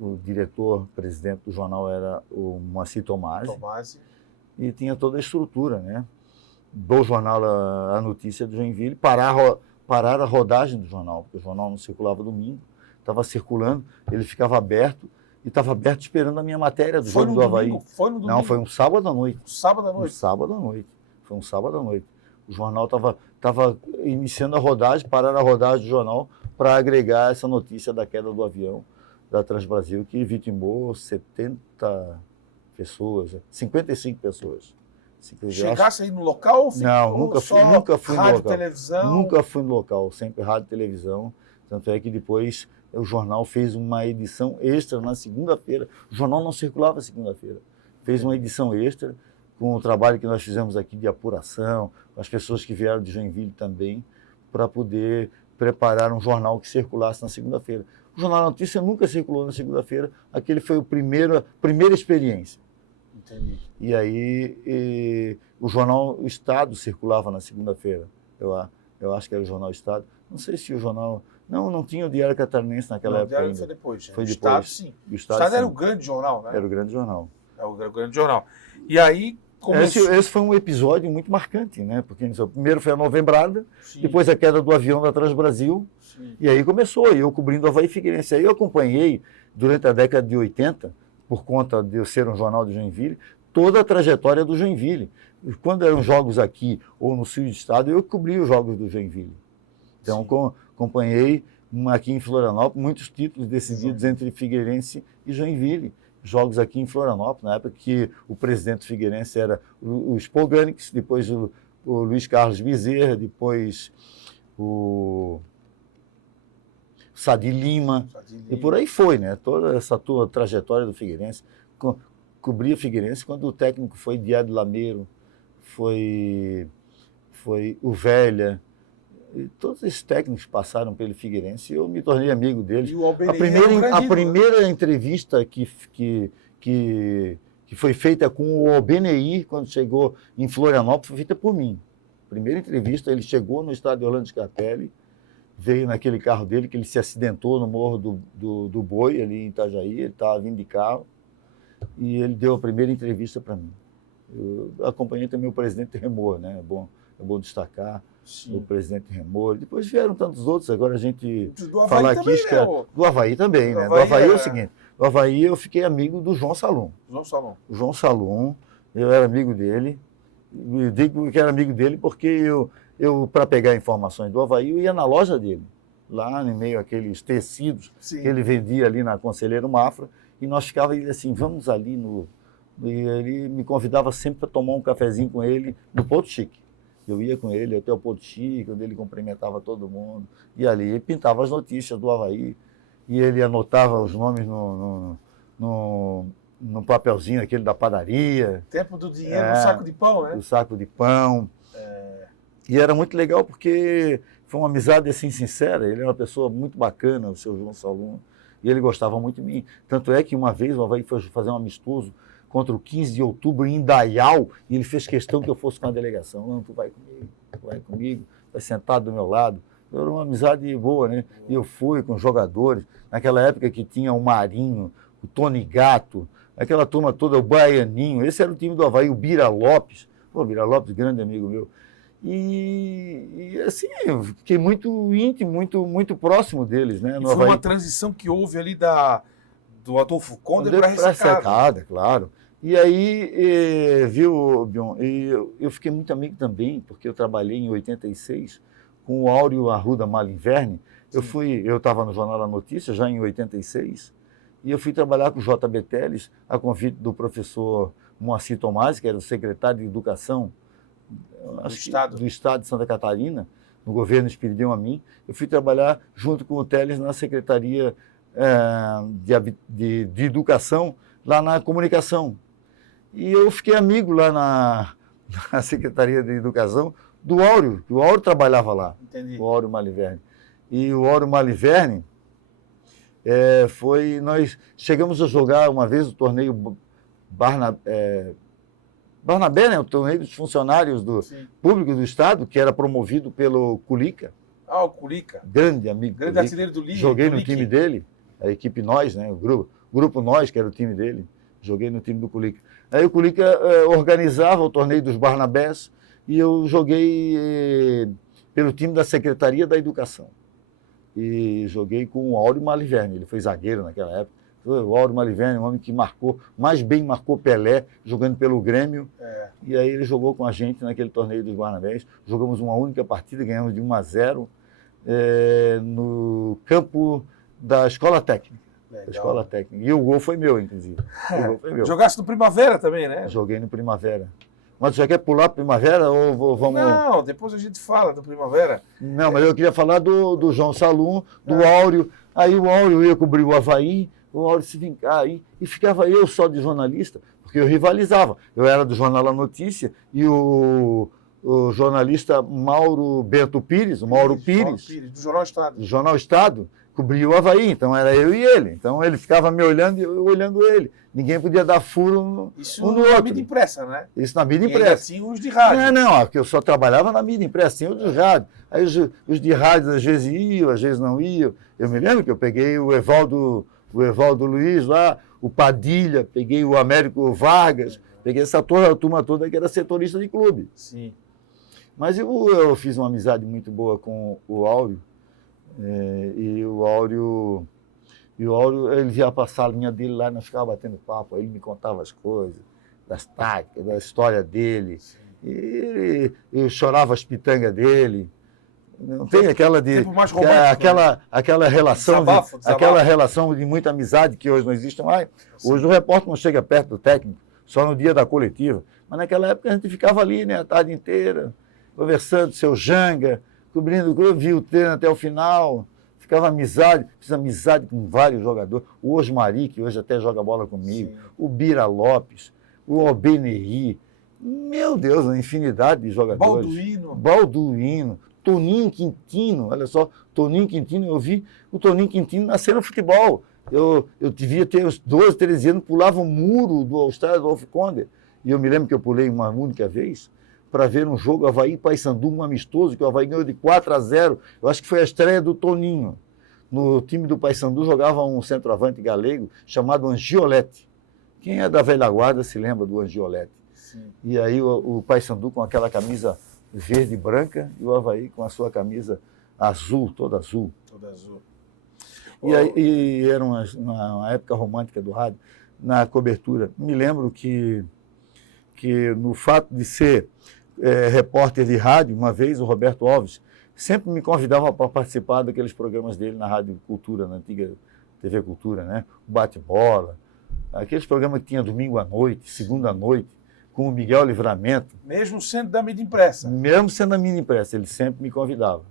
o diretor-presidente do jornal era o Moacir Tomasi, e tinha toda a estrutura, né, do jornal A Notícia do Joinville, parar a rodagem do jornal, porque o jornal não circulava domingo, estava circulando, ele ficava aberto, e estava aberto esperando a minha matéria do jogo do Avaí. Foi no domingo? Não, foi um sábado à noite. Sábado à noite? Foi um sábado à noite. O jornal estava iniciando a rodagem, pararam a rodagem do jornal para agregar essa notícia da queda do avião da Transbrasil, que vitimou 70 pessoas, 55 pessoas. Chegasse aí no local? Não, nunca fui no local. Televisão? Nunca fui no local, sempre rádio e televisão. Tanto é que depois o jornal fez uma edição extra na segunda-feira. O jornal não circulava segunda-feira. Fez uma edição extra com o trabalho que nós fizemos aqui de apuração, com as pessoas que vieram de Joinville também, para poder preparar um jornal que circulasse na segunda-feira. O Jornal da Notícia nunca circulou na segunda-feira, aquele foi a primeira experiência. Entendi. E aí o Jornal Estado circulava na segunda-feira, eu acho que era o Jornal Estado. Não sei se o jornal... Não tinha o Diário Catarinense naquela época ainda. O Diário foi depois. Foi o depois. Estado, sim. O O Estado sim. era o grande jornal, né? Era o grande jornal. Era o grande jornal. E aí começou... Esse foi um episódio muito marcante, né? Porque primeiro foi a Novembrada, Sim, depois a queda do avião da Transbrasil, sim. e aí começou, eu cobrindo Avaí Figueirense. Aí eu acompanhei, durante a década de 80, por conta de eu ser um jornal de Joinville, toda a trajetória do Joinville. Quando eram jogos aqui ou no sul do estado, eu cobri os jogos do Joinville. Então, acompanhei aqui em Florianópolis muitos títulos decididos entre Figueirense e Joinville. Jogos aqui em Florianópolis, na época que o presidente figueirense era o Spolganix, depois o Luiz Carlos Bezerra, depois o Sadi Lima, e por aí foi, né? Toda essa tua trajetória do Figueirense. Cobria Figueirense quando o técnico foi Diário Lameiro, foi o Velha, e todos esses técnicos passaram pelo Figueirense e eu me tornei amigo deles. E o Albenir A primeira entrevista que foi feita com o Albenir, quando chegou em Florianópolis, foi feita por mim. Primeira entrevista, ele chegou no estádio Orlando Scarpelli, veio naquele carro dele, que ele se acidentou no Morro do Boi, ali em Itajaí, ele estava vindo de carro, e ele deu a primeira entrevista para mim. Eu acompanhei também o presidente Remor, né? É bom destacar. Sim. O presidente Remor. Depois vieram tantos outros, agora a gente falar aqui. Também, né? Do Avaí também, né? Do Avaí é o seguinte, do Avaí eu fiquei amigo do João Salum. O João Salum, eu era amigo dele. Eu digo que era amigo dele porque eu para pegar informações do Avaí, eu ia na loja dele, lá em meio àqueles tecidos que ele vendia ali na Conselheiro Mafra, e nós ficávamos assim, vamos ali e ele me convidava sempre para tomar um cafezinho com ele no Porto Chique. Eu ia com ele até o Porto Chique, onde ele cumprimentava todo mundo, e ali ele pintava as notícias do Avaí, e ele anotava os nomes no papelzinho aquele da padaria. Tempo do dinheiro, no saco de pão, né? Do saco de pão. E era muito legal porque foi uma amizade assim sincera, ele era uma pessoa muito bacana, o seu João Salum, e ele gostava muito de mim. Tanto é que uma vez o Avaí foi fazer um amistoso contra o 15 de outubro em Indaial, e ele fez questão que eu fosse com a delegação. Não, tu vai comigo, vai sentado do meu lado. Era uma amizade boa, né? E eu fui com os jogadores, naquela época que tinha o Marinho, o Tony Gato, aquela turma toda, o Baianinho, esse era o time do Avaí, o Bira Lopes, o Bira Lopes, grande amigo meu. E assim, eu fiquei muito íntimo, muito próximo deles, né? E foi uma transição que houve ali do Adolfo Conde para a Ressacada, claro. E aí, viu, Bion, eu fiquei muito amigo também, porque eu trabalhei em 86 com o Áureo Arruda Malinverne. Eu estava no Jornal da Notícia já em 86, e eu fui trabalhar com o JB Teles, a convite do professor Moacir Tomasi, que era o secretário de Educação do Estado de Santa Catarina, no governo Espiridão a mim. Eu fui trabalhar junto com o Teles na Secretaria de Educação, lá na Comunicação. E eu fiquei amigo lá na Secretaria de Educação do Áureo, que o Áureo trabalhava lá. Entendi. O Áureo Maliverne. E o Áureo Maliverne, nós chegamos a jogar uma vez o torneio Barnabé, né, o torneio dos funcionários público do Estado, que era promovido pelo Culica. O Culica. Grande amigo. Grande artilheiro do Ligue. Joguei no time dele, a equipe Nós, né, o grupo Nós, que era o time dele. Joguei no time do Culica. Aí o Culica organizava o torneio dos Barnabés e eu joguei pelo time da Secretaria da Educação. E joguei com o Áureo Maliverne, ele foi zagueiro naquela época. O Áureo Maliverne, um homem que mais bem marcou Pelé, jogando pelo Grêmio. E aí ele jogou com a gente naquele torneio dos Barnabés. Jogamos uma única partida, ganhamos de 1-0 no campo da Escola Técnica. Da Escola Técnica. E o gol foi meu, inclusive. Jogaste no Primavera também, né? Joguei no Primavera. Mas você quer pular para Primavera ou vamos... Não, depois a gente fala do Primavera. Não, mas eu queria falar do João Salum, do Áureo. Aí o Áureo ia cobrir o Avaí, o Áureo se vincar aí, e ficava eu só de jornalista, porque eu rivalizava. Eu era do Jornal A Notícia e o jornalista Mauro Bento Pires, o Mauro Pires, do Jornal Estado. Do Jornal Estado, cobria o Avaí, então era eu e ele. Então ele ficava me olhando e eu olhando ele. Ninguém podia dar furo Isso um no na outro. mídia impressa, né? Isso na mídia E ainda impressa. assim os de rádio. Não, porque eu só trabalhava na mídia impressa, tinha os de rádio. Aí os de rádio às vezes iam, às vezes não iam. Eu me lembro que eu peguei o Evaldo Luiz lá, o Padilha, peguei o Américo Vargas, peguei essa turma toda que era setorista de clube. Sim. Mas eu fiz uma amizade muito boa com o Áureo, e o Áureo, ele ia para a salinha dele lá e nós ficávamos batendo papo, aí ele me contava as coisas, das táticas, da história dele, e eu chorava as pitangas dele. Não tem aquela de mais romântico, aquela relação, desabafo. aquela relação de muita amizade que hoje não existe mais. Hoje o repórter não chega perto do técnico, só no dia da coletiva. Mas naquela época a gente ficava ali, né, a tarde inteira, conversando, seu Janga, cobrindo o clube, via o treino até o final, ficava amizade, fiz amizade com vários jogadores. O Osmari, que hoje até joga bola comigo, sim, o Bira Lopes, o Albeneri, meu Deus, uma infinidade de jogadores. Balduino. Toninho Quintino, olha só, Toninho Quintino, eu vi o Toninho Quintino nascer no futebol. Eu devia ter uns 12, 13 anos, pulava o muro do estádio do Wolf Conde. E eu me lembro que eu pulei uma única vez para ver um jogo Avaí Paysandu, um amistoso, que o Avaí ganhou de 4-0. Eu acho que foi a estreia do Toninho. No time do Paysandu jogava um centroavante galego chamado Angiolete. Quem é da velha guarda se lembra do Angiolete. Sim. E aí o Paysandu com aquela camisa verde e branca, e o Avaí com a sua camisa azul, toda azul. Toda azul. E era uma época romântica do rádio, na cobertura. Me lembro que no fato de ser repórter de rádio, uma vez o Roberto Alves sempre me convidava para participar daqueles programas dele na Rádio Cultura, na antiga TV Cultura, né? O Bate-Bola, aqueles programas que tinha domingo à noite, segunda à noite, com o Miguel Livramento. Mesmo sendo da mídia impressa? Mesmo sendo da mídia impressa, ele sempre me convidava.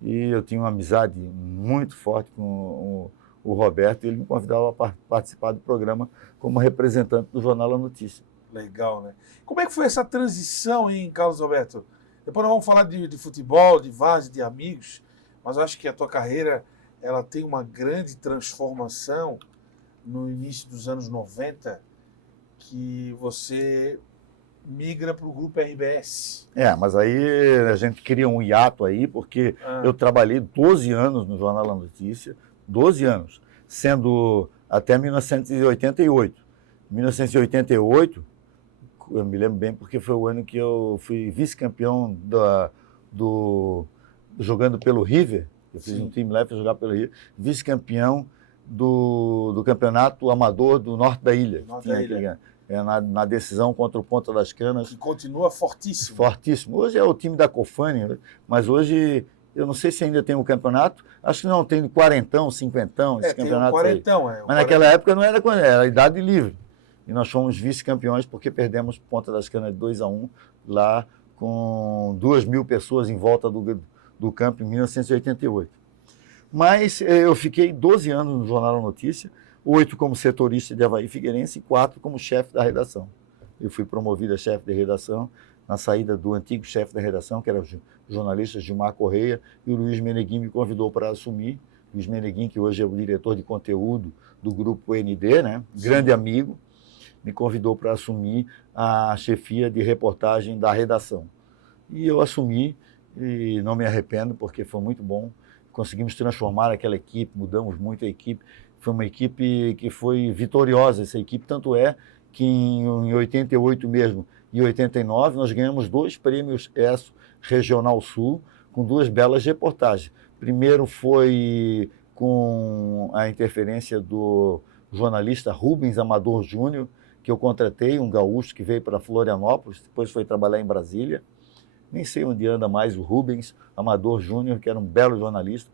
E eu tinha uma amizade muito forte com o Roberto, e ele me convidava para participar do programa como representante do Jornal A Notícia. Legal, né? Como é que foi essa transição, hein, Carlos Alberto? Depois nós vamos falar de futebol, de várzea, de amigos, mas eu acho que a tua carreira ela tem uma grande transformação no início dos anos 90, que você migra para o Grupo RBS. Mas aí a gente cria um hiato aí, porque eu trabalhei 12 anos no Jornal A Notícia, 12 anos, sendo até 1988. Em 1988, eu me lembro bem porque foi o ano que eu fui vice-campeão jogando pelo River. Eu fiz um time lá para jogar pelo River, vice-campeão do campeonato amador do norte da ilha. Na decisão contra o Ponta das Canas. Que continua fortíssimo. Fortíssimo. Hoje é o time da Cofane, mas hoje eu não sei se ainda tem o campeonato. Acho que não, tem 40, 50 esse campeonato. Tem 40, mas naquela época não era a idade livre. E nós fomos vice-campeões porque perdemos Ponta das Canas de 2-1 lá com 2.000 pessoas em volta do campo em 1988. Mas eu fiquei 12 anos no Jornal A Notícia, 8 como setorista de Avaí Figueirense e 4 como chefe da redação. Eu fui promovido a chefe de redação na saída do antigo chefe da redação, que era o jornalista Gilmar Correia, e o Luiz Meneguim me convidou para assumir. Luiz Meneguim, que hoje é o diretor de conteúdo do Grupo ND, né? Grande amigo, me convidou para assumir a chefia de reportagem da redação. E eu assumi, e não me arrependo, porque foi muito bom. Conseguimos transformar aquela equipe, mudamos muito a equipe. Foi uma equipe que foi vitoriosa, essa equipe, tanto é que em 88 mesmo e 89 nós ganhamos 2 prêmios ESSO Regional Sul com 2 belas reportagens. Primeiro foi com a interferência do jornalista Rubens Amador Júnior, que eu contratei, um gaúcho que veio para Florianópolis, depois foi trabalhar em Brasília. Nem sei onde anda mais o Rubens Amador Júnior, que era um belo jornalista.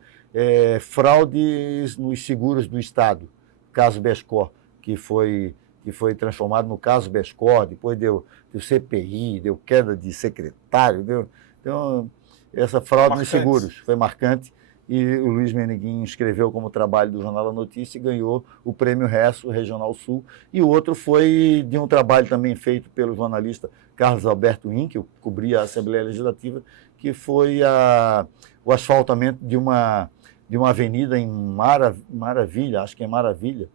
Fraudes nos seguros do Estado, caso Bescor, que foi transformado no caso Bescor, depois deu CPI, deu queda de secretário, então essa fraude nos seguros foi marcante, e o Luiz Meneguinho escreveu como trabalho do Jornal da Notícia e ganhou o Prêmio Resso Regional Sul. E o outro foi de um trabalho também feito pelo jornalista Carlos Alberto In, que cobria a Assembleia Legislativa, que foi o asfaltamento de uma avenida em Maravilha, acho que é Maravilha,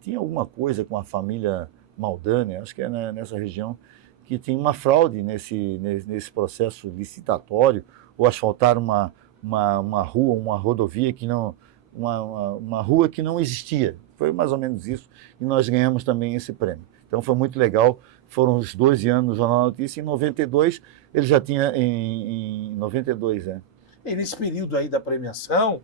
tinha alguma coisa com a família Maldani, acho que é nessa região, que tinha uma fraude nesse processo licitatório, ou asfaltar uma rua, uma rodovia que não, uma rua que não existia. Foi mais ou menos isso, e nós ganhamos também esse prêmio. Então foi muito legal, foram os 12 anos no Jornal da Notícia, em 92, ele já tinha, em 92, E nesse período aí da premiação,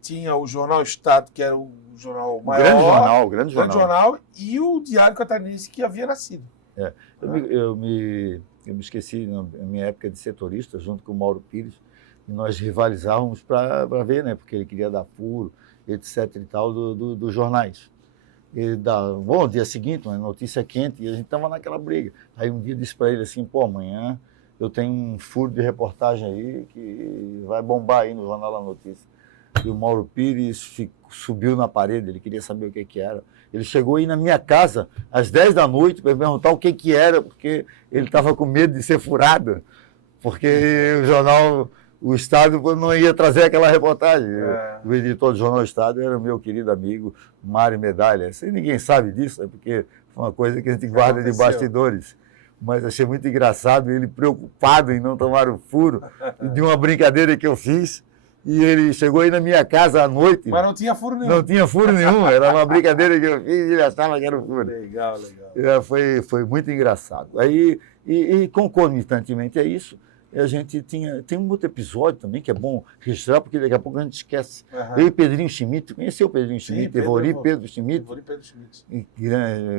tinha o Jornal Estado, que era o jornal maior. Grande jornal. E o Diário Catarinense, que havia nascido. Eu me esqueci, na minha época de setorista, junto com o Mauro Pires, e nós rivalizávamos para ver, né, porque ele queria dar furo, etc. e tal, dos jornais. E bom, dia seguinte, uma notícia quente, e a gente estava naquela briga. Aí um dia disse para ele assim, pô, amanhã eu tenho um furo de reportagem aí que vai bombar aí no Jornal da Notícia. E o Mauro Pires subiu na parede, ele queria saber o que era. Ele chegou aí na minha casa às 10 da noite para perguntar o que era, porque ele estava com medo de ser furado, porque o jornal, o Estado não ia trazer aquela reportagem. O editor do Jornal Estado era o meu querido amigo Mário Medalha. Assim, ninguém sabe disso, porque foi uma coisa que a gente guarda de bastidores. Mas achei muito engraçado ele preocupado em não tomar o furo de uma brincadeira que eu fiz. E ele chegou aí na minha casa à noite. Mas não tinha furo nenhum. Não tinha furo nenhum, era uma brincadeira que eu fiz e ele achava que era um furo. Legal. Foi muito engraçado. Aí, e concomitantemente a isso, a gente tem um outro episódio também que é bom registrar, porque daqui a pouco a gente esquece. Eu e Pedrinho Schmidt, conheceu o Pedrinho Schmidt, Pedro Schmidt.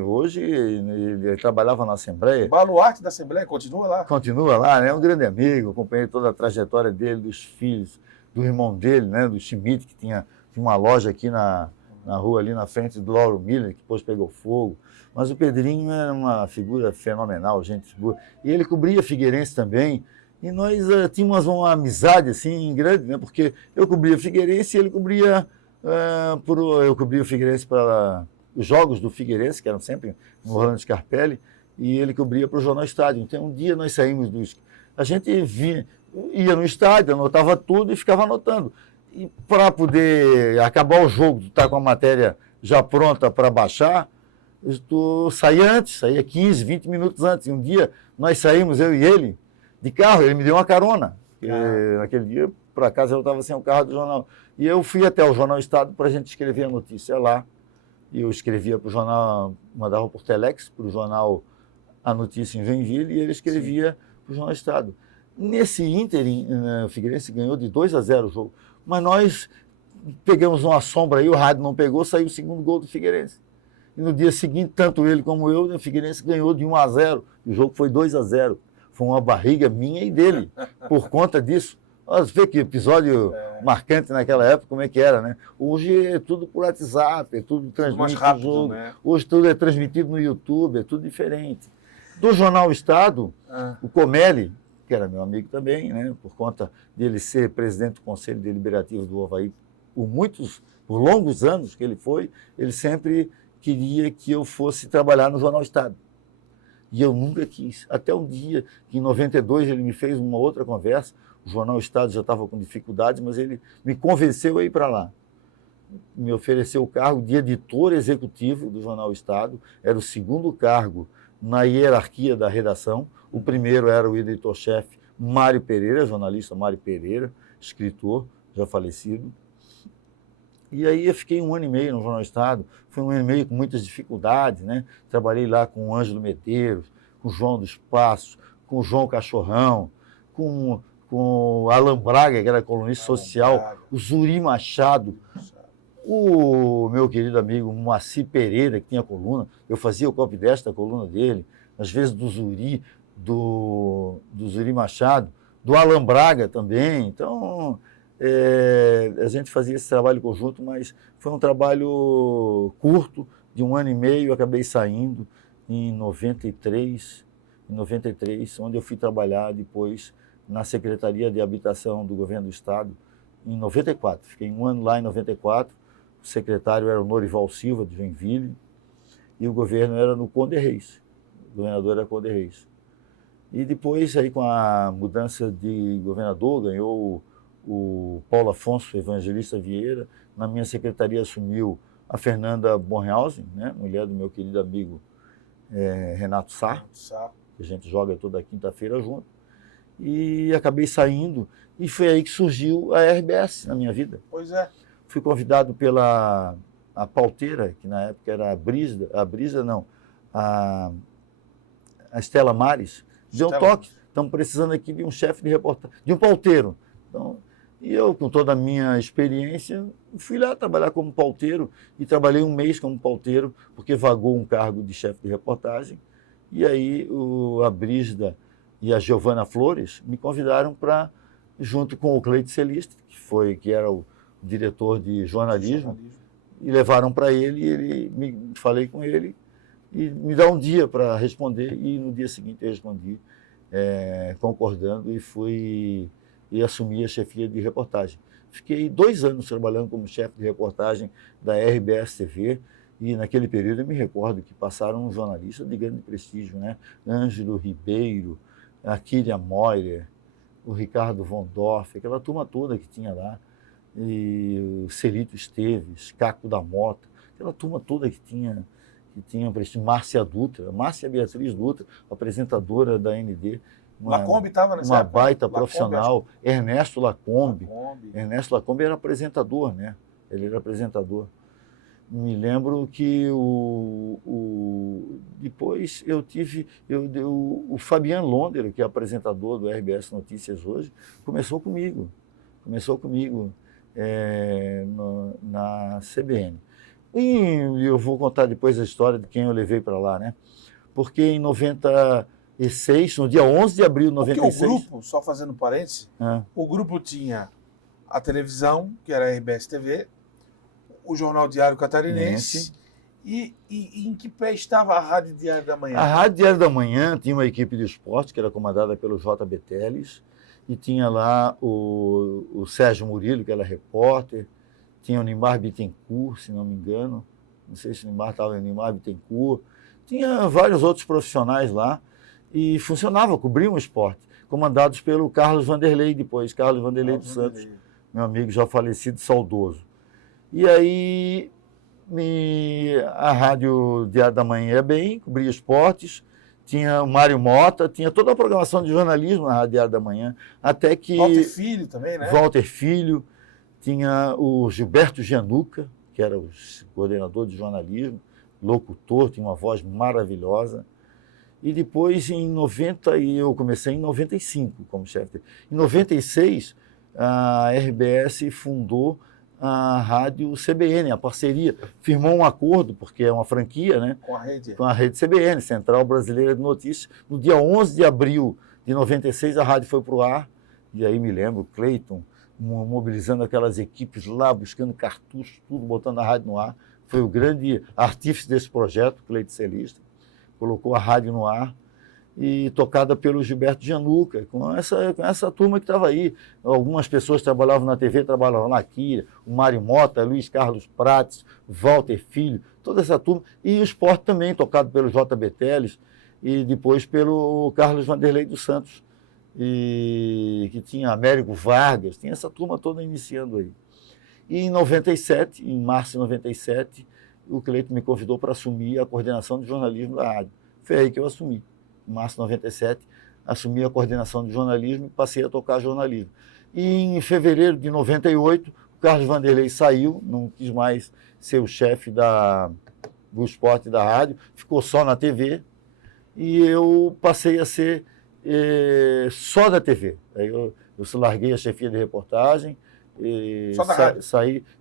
Hoje ele trabalhava na Assembleia. O baluarte da Assembleia continua lá? Continua lá, é um grande amigo, acompanhei toda a trajetória dele, dos filhos, do irmão dele, né, do Schmidt, que tinha uma loja aqui na rua, ali na frente do Lauro Miller, que depois pegou fogo. Mas o Pedrinho era uma figura fenomenal, gente boa. E ele cobria Figueirense também. E nós tínhamos uma amizade assim grande, né, porque eu cobria Figueirense e ele cobria, eu cobria o Figueirense para os jogos do Figueirense, que eram sempre no Orlando Scarpelli, e ele cobria para o Jornal Estádio. Então um dia nós saímos a gente ia no estádio, anotava tudo e ficava anotando. E para poder acabar o jogo, estar com a matéria já pronta para baixar, eu saía 15, 20 minutos antes. E um dia nós saímos, eu e ele, de carro, ele me deu uma carona. Naquele dia, por acaso, eu estava sem o carro do jornal. E eu fui até o Jornal Estado para a gente escrever a notícia lá. E eu escrevia para o jornal, mandava por Telex, para o jornal A Notícia em Joinville, e ele escrevia para o Jornal Estado. Nesse ínterim, o Figueirense ganhou de 2-0 o jogo. Mas nós pegamos uma sombra aí, o rádio não pegou, saiu o segundo gol do Figueirense. E no dia seguinte, tanto ele como eu, o Figueirense ganhou de 1-0. O jogo foi 2-0. Foi uma barriga minha e dele, por conta disso. Você vê que episódio marcante naquela época, como é que era, né? Hoje é tudo por WhatsApp, é tudo transmitido mais rápido, né? Hoje tudo é transmitido no YouTube, é tudo diferente. Do Jornal Estado, o Comelli, que era meu amigo também, né, por conta dele ser presidente do Conselho Deliberativo do Avaí por longos anos que ele foi, ele sempre queria que eu fosse trabalhar no Jornal Estado. E eu nunca quis. Até um dia, que em 92, ele me fez uma outra conversa, o Jornal Estado já estava com dificuldades, mas ele me convenceu a ir para lá. Me ofereceu o cargo de editor executivo do Jornal Estado, era o segundo cargo na hierarquia da redação. O primeiro era o editor-chefe Mário Pereira, jornalista Mário Pereira, escritor, já falecido. E aí eu fiquei 1 ano e meio no Jornal Estado, foi 1 ano e meio com muitas dificuldades, né? Trabalhei lá com o Ângelo Medeiros, com o João do Espaço, com o João Cachorrão, com o Alan Braga, que era colunista social, o Zuri Machado, o meu querido amigo Moacir Pereira, que tinha coluna, eu fazia o copy-desk da coluna dele, às vezes do Zuri Machado, do Alan Braga também. Então, a gente fazia esse trabalho conjunto, mas foi um trabalho curto, de 1 ano e meio. Eu acabei saindo em 93, onde eu fui trabalhar depois na Secretaria de Habitação do Governo do Estado, em 94. Fiquei um ano lá em 94. O secretário era o Norival Silva, de Joinville, e o governo era no Conde Reis. O governador era Conde Reis. E depois, aí, com a mudança de governador, ganhou o Paulo Afonso Evangelista Vieira. Na minha secretaria assumiu a Fernanda Bornhausen, né, mulher do meu querido amigo Renato Sá, que a gente joga toda quinta-feira junto. E acabei saindo, e foi aí que surgiu a RBS na minha vida. Pois é. Fui convidado pela pauteira, que na época era a Estela Mares, deu um toque, estamos precisando aqui de um chefe de reportagem, de um pauteiro. Então, e eu, com toda a minha experiência, fui lá trabalhar como pauteiro, e trabalhei um mês como pauteiro, porque vagou um cargo de chefe de reportagem. E aí a Brígida e a Giovana Flores me convidaram para, junto com o Cleide Celiste, que era o diretor de jornalismo, e levaram para ele, falei com ele, e me dá um dia para responder, e no dia seguinte eu respondi, concordando, e assumi a chefia de reportagem. Fiquei 2 anos trabalhando como chefe de reportagem da RBS TV, e naquele período eu me recordo que passaram jornalistas de grande prestígio, né? Ângelo Ribeiro, a Kíria Moyer, o Ricardo Von Dorf, aquela turma toda que tinha lá, e o Celito Esteves, Caco da Mota, aquela turma toda que tinha prestígio, Márcia Beatriz Dutra, apresentadora da ND, Lacombe estava nessa uma época? baita Lacombe, profissional. Ernesto Lacombe era apresentador, né? Ele era apresentador. Me lembro que depois o Fabiano Londero, que é apresentador do RBS Notícias hoje, começou comigo na CBN. E eu vou contar depois a história de quem eu levei para lá, né? Porque em 96, no dia 11 de abril de 96... Porque o grupo, só fazendo parênteses, o grupo tinha a televisão, que era a RBS TV, o Jornal Diário Catarinense, e em que pé estava a Rádio Diário da Manhã? A Rádio Diário da Manhã tinha uma equipe de esporte que era comandada pelo JB Teles, e tinha lá o Sérgio Murilo, que era repórter, tinha o Nimar Bittencourt, se não me engano, não sei se o Nimar estava em Nimar Bittencourt, tinha vários outros profissionais lá, e cobriam o esporte, comandados pelo Carlos Vanderlei Carlos Vanderlei dos Santos, meu amigo já falecido, saudoso. E aí a Rádio Diário da Manhã ia bem, cobria esportes, tinha o Mário Mota, tinha toda a programação de jornalismo na Rádio Diário da Manhã, até que... Walter Filho também, né? Walter Filho, tinha o Gilberto Giannucca, que era o coordenador de jornalismo, locutor, tinha uma voz maravilhosa. E depois, eu comecei em 95 como chefe. Em 96, a RBS fundou a Rádio CBN, a parceria, firmou um acordo, porque é uma franquia, né? Com a rede CBN, Central Brasileira de Notícias. No dia 11 de abril de 96, a rádio foi para o ar, e aí me lembro, Cleiton, mobilizando aquelas equipes lá, buscando cartuchos, tudo, botando a rádio no ar. Foi o grande artífice desse projeto, Cleiton Celista, colocou a rádio no ar, e tocada pelo Gilberto Giannucca, com essa turma que estava aí. Algumas pessoas trabalhavam na TV, trabalhavam na Kíria, o Mário Mota, Luiz Carlos Prates, Walter Filho, toda essa turma. E o esporte também, tocado pelo JB Teles e depois pelo Carlos Vanderlei dos Santos, e que tinha Américo Vargas, tinha essa turma toda iniciando aí. E em 97, em março de 97, o Cleiton me convidou para assumir a coordenação de jornalismo da rádio. Foi aí que eu assumi. Em março de 97, assumi a coordenação de jornalismo e passei a tocar jornalismo. E em fevereiro de 98, o Carlos Vanderlei saiu, não quis mais ser o chefe do esporte da rádio, ficou só na TV, e eu passei a ser só da TV. Aí eu larguei a chefia de reportagem,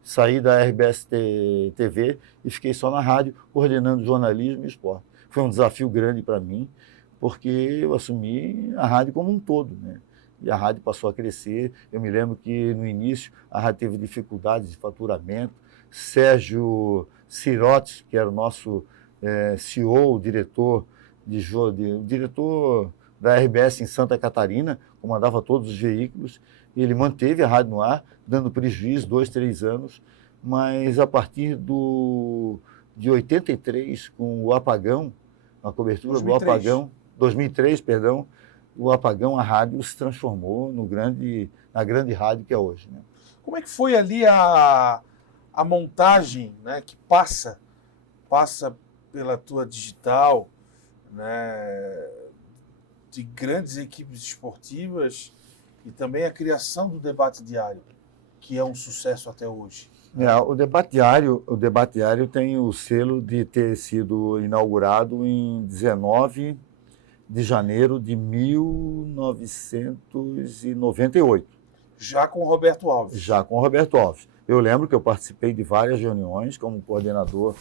saí da RBS TV e fiquei só na rádio, coordenando jornalismo e esporte. Foi um desafio grande para mim, porque eu assumi a rádio como um todo, né? E a rádio passou a crescer. Eu me lembro que no início a rádio teve dificuldades de faturamento. Sérgio Sirotes, que era o nosso CEO, o diretor da RBS em Santa Catarina, comandava todos os veículos, e ele manteve a rádio no ar, dando prejuízo 2, 3 anos, mas a partir de 83, com o apagão, a cobertura 2003. do apagão, 2003, perdão, o apagão, a rádio se transformou na grande rádio que é hoje, né? Como é que foi ali a montagem, né, que passa pela tua digital, né, de grandes equipes esportivas e também a criação do debate diário, que é um sucesso até hoje? O debate diário tem o selo de ter sido inaugurado em 19 de janeiro de 1998. Já com o Roberto Alves. Já com o Roberto Alves. Eu lembro que eu participei de várias reuniões como coordenador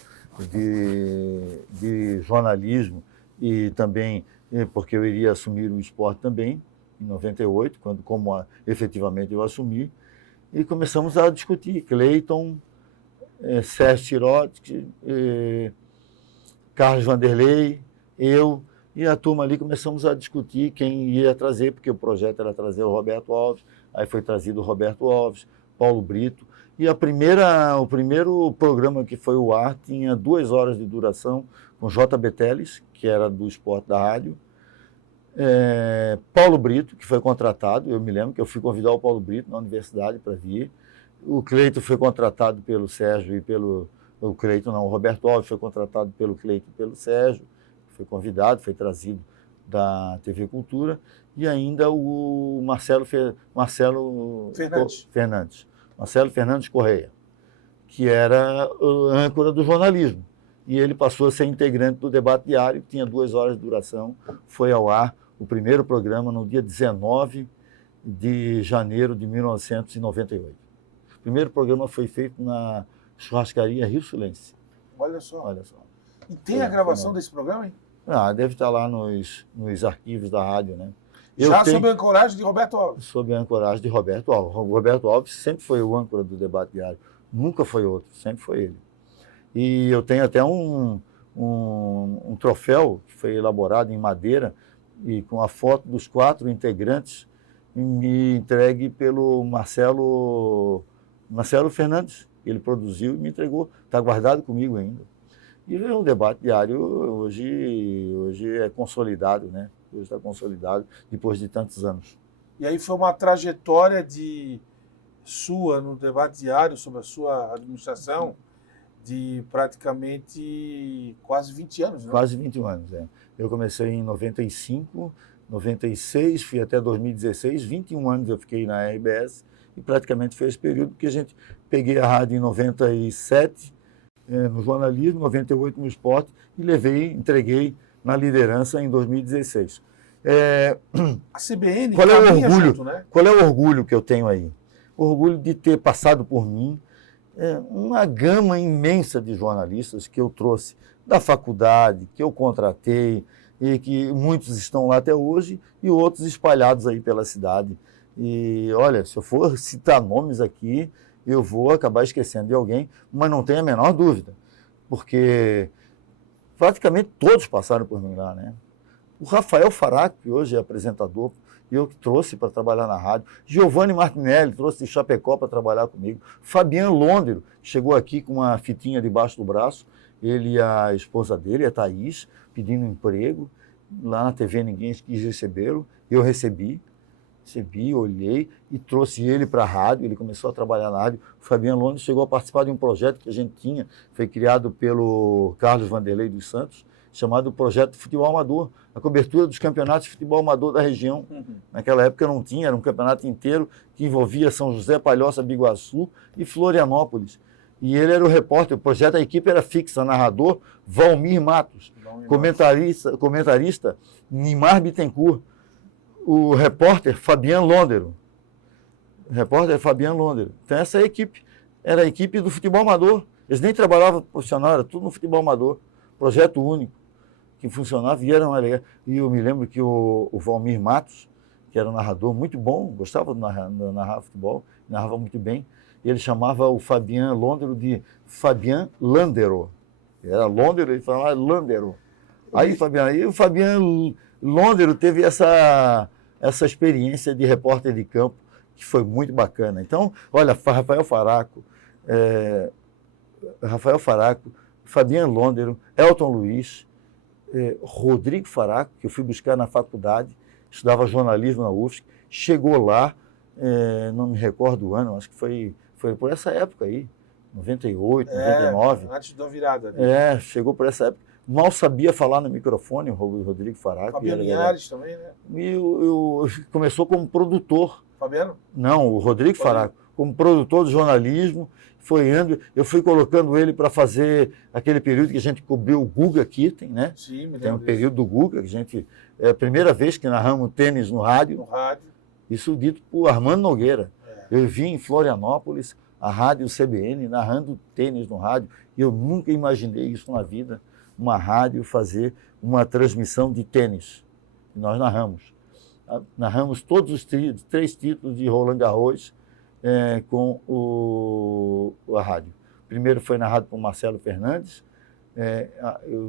de jornalismo e também porque eu iria assumir o esporte também, em 98, efetivamente eu assumi, e começamos a discutir. Cleiton, Sérgio Tirotti, Carlos Vanderlei, eu, e a turma ali começamos a discutir quem ia trazer, porque o projeto era trazer o Roberto Alves, aí foi trazido o Roberto Alves, Paulo Brito, e o primeiro programa que foi ao ar tinha 2 horas de duração com JB Teles, que era do esporte da rádio, Paulo Brito, que foi contratado, eu me lembro que eu fui convidar o Paulo Brito na universidade para vir, o Cleiton foi contratado pelo Sérgio e o Roberto Alves foi contratado pelo Cleiton e pelo Sérgio, foi convidado, foi trazido da TV Cultura, e ainda o Marcelo Fernandes Correia, que era o âncora do jornalismo. E ele passou a ser integrante do debate diário, que tinha 2 horas de duração, foi ao ar o primeiro programa no dia 19 de janeiro de 1998. O primeiro programa foi feito na churrascaria Rio Sulense. Olha só. Olha só. E tem a gravação desse programa, hein? Deve estar lá nos arquivos da rádio, né? Sob a ancoragem de Roberto Alves. Sob a ancoragem de Roberto Alves. O Roberto Alves sempre foi o âncora do debate diário. Nunca foi outro, sempre foi ele. E eu tenho até um troféu que foi elaborado em madeira e com a foto dos 4 integrantes me entregue pelo Marcelo Fernandes. Ele produziu e me entregou. Está guardado comigo ainda. E o debate diário hoje é consolidado, né? Hoje está consolidado depois de tantos anos. E aí foi uma trajetória sua no debate diário sobre a sua administração de praticamente quase 20 anos, né? Quase 21 anos, é. Eu comecei em 95, 96, fui até 2016, 21 anos eu fiquei na RBS e praticamente foi esse período que peguei a rádio em 97, no jornalismo, 98 no esporte e entreguei na liderança em 2016. A CBN qual é o orgulho, junto, né? Qual é o orgulho que eu tenho aí? O orgulho de ter passado por mim uma gama imensa de jornalistas que eu trouxe da faculdade, que eu contratei e que muitos estão lá até hoje e outros espalhados aí pela cidade. E olha, se eu for citar nomes aqui, eu vou acabar esquecendo de alguém, mas não tenho a menor dúvida, porque praticamente todos passaram por mim lá, né? O Rafael Faraco, que hoje é apresentador, eu que trouxe para trabalhar na rádio. Giovanni Martinelli, trouxe de Chapecó para trabalhar comigo. Fabiano Londero, chegou aqui com uma fitinha debaixo do braço, ele e a esposa dele, a Thaís, pedindo emprego. Lá na TV ninguém quis recebê-lo, eu recebi, olhei e trouxe ele para a rádio, ele começou a trabalhar na rádio. O Fabiano Londres chegou a participar de um projeto que a gente tinha, foi criado pelo Carlos Vanderlei dos Santos, chamado Projeto Futebol Amador, a cobertura dos campeonatos de futebol amador da região. Naquela época não tinha, era um campeonato inteiro que envolvia São José, Palhoça, Biguaçu e Florianópolis. E ele era o repórter, o projeto, a equipe era fixa, narrador Valmir Matos, comentarista Nimar Bittencourt, o repórter Fabiano Londero. Então essa equipe era a equipe do futebol amador. Eles nem trabalhavam profissional, era tudo no futebol amador. Projeto único, que funcionava e era uma alegria. E eu me lembro que o Valmir Matos, que era um narrador muito bom, gostava de narrar futebol, narrava muito bem, ele chamava o Fabian Londero de Fabian Landero. Era Londero, ele falava Landero. Aí o Fabiano Londero teve essa experiência de repórter de campo, que foi muito bacana. Então, olha, Rafael Faraco, Fabiano Londero, Elton Luiz, Rodrigo Faraco, que eu fui buscar na faculdade, estudava jornalismo na UFSC, chegou lá, não me recordo o ano, acho que foi por essa época aí, 98, 99. Antes da virada. Né? Chegou por essa época. Mal sabia falar no microfone, o Rodrigo Faraco. Fabiano Linhares também, né? E começou como produtor. Fabiano? Não, o Rodrigo Faraco, como produtor de jornalismo, eu fui colocando ele para fazer aquele período que a gente cobriu o Guga Kitten, né? Sim, me lembro. Tem um período do Guga, que é a primeira vez que narramos tênis no rádio. No rádio. Isso dito por Armando Nogueira. Eu vi em Florianópolis a rádio CBN narrando tênis no rádio, e eu nunca imaginei isso na vida, uma rádio fazer uma transmissão de tênis. E nós narramos. Narramos todos os 3 títulos de Roland Garros com a rádio. Primeiro foi narrado por Marcelo Fernandes,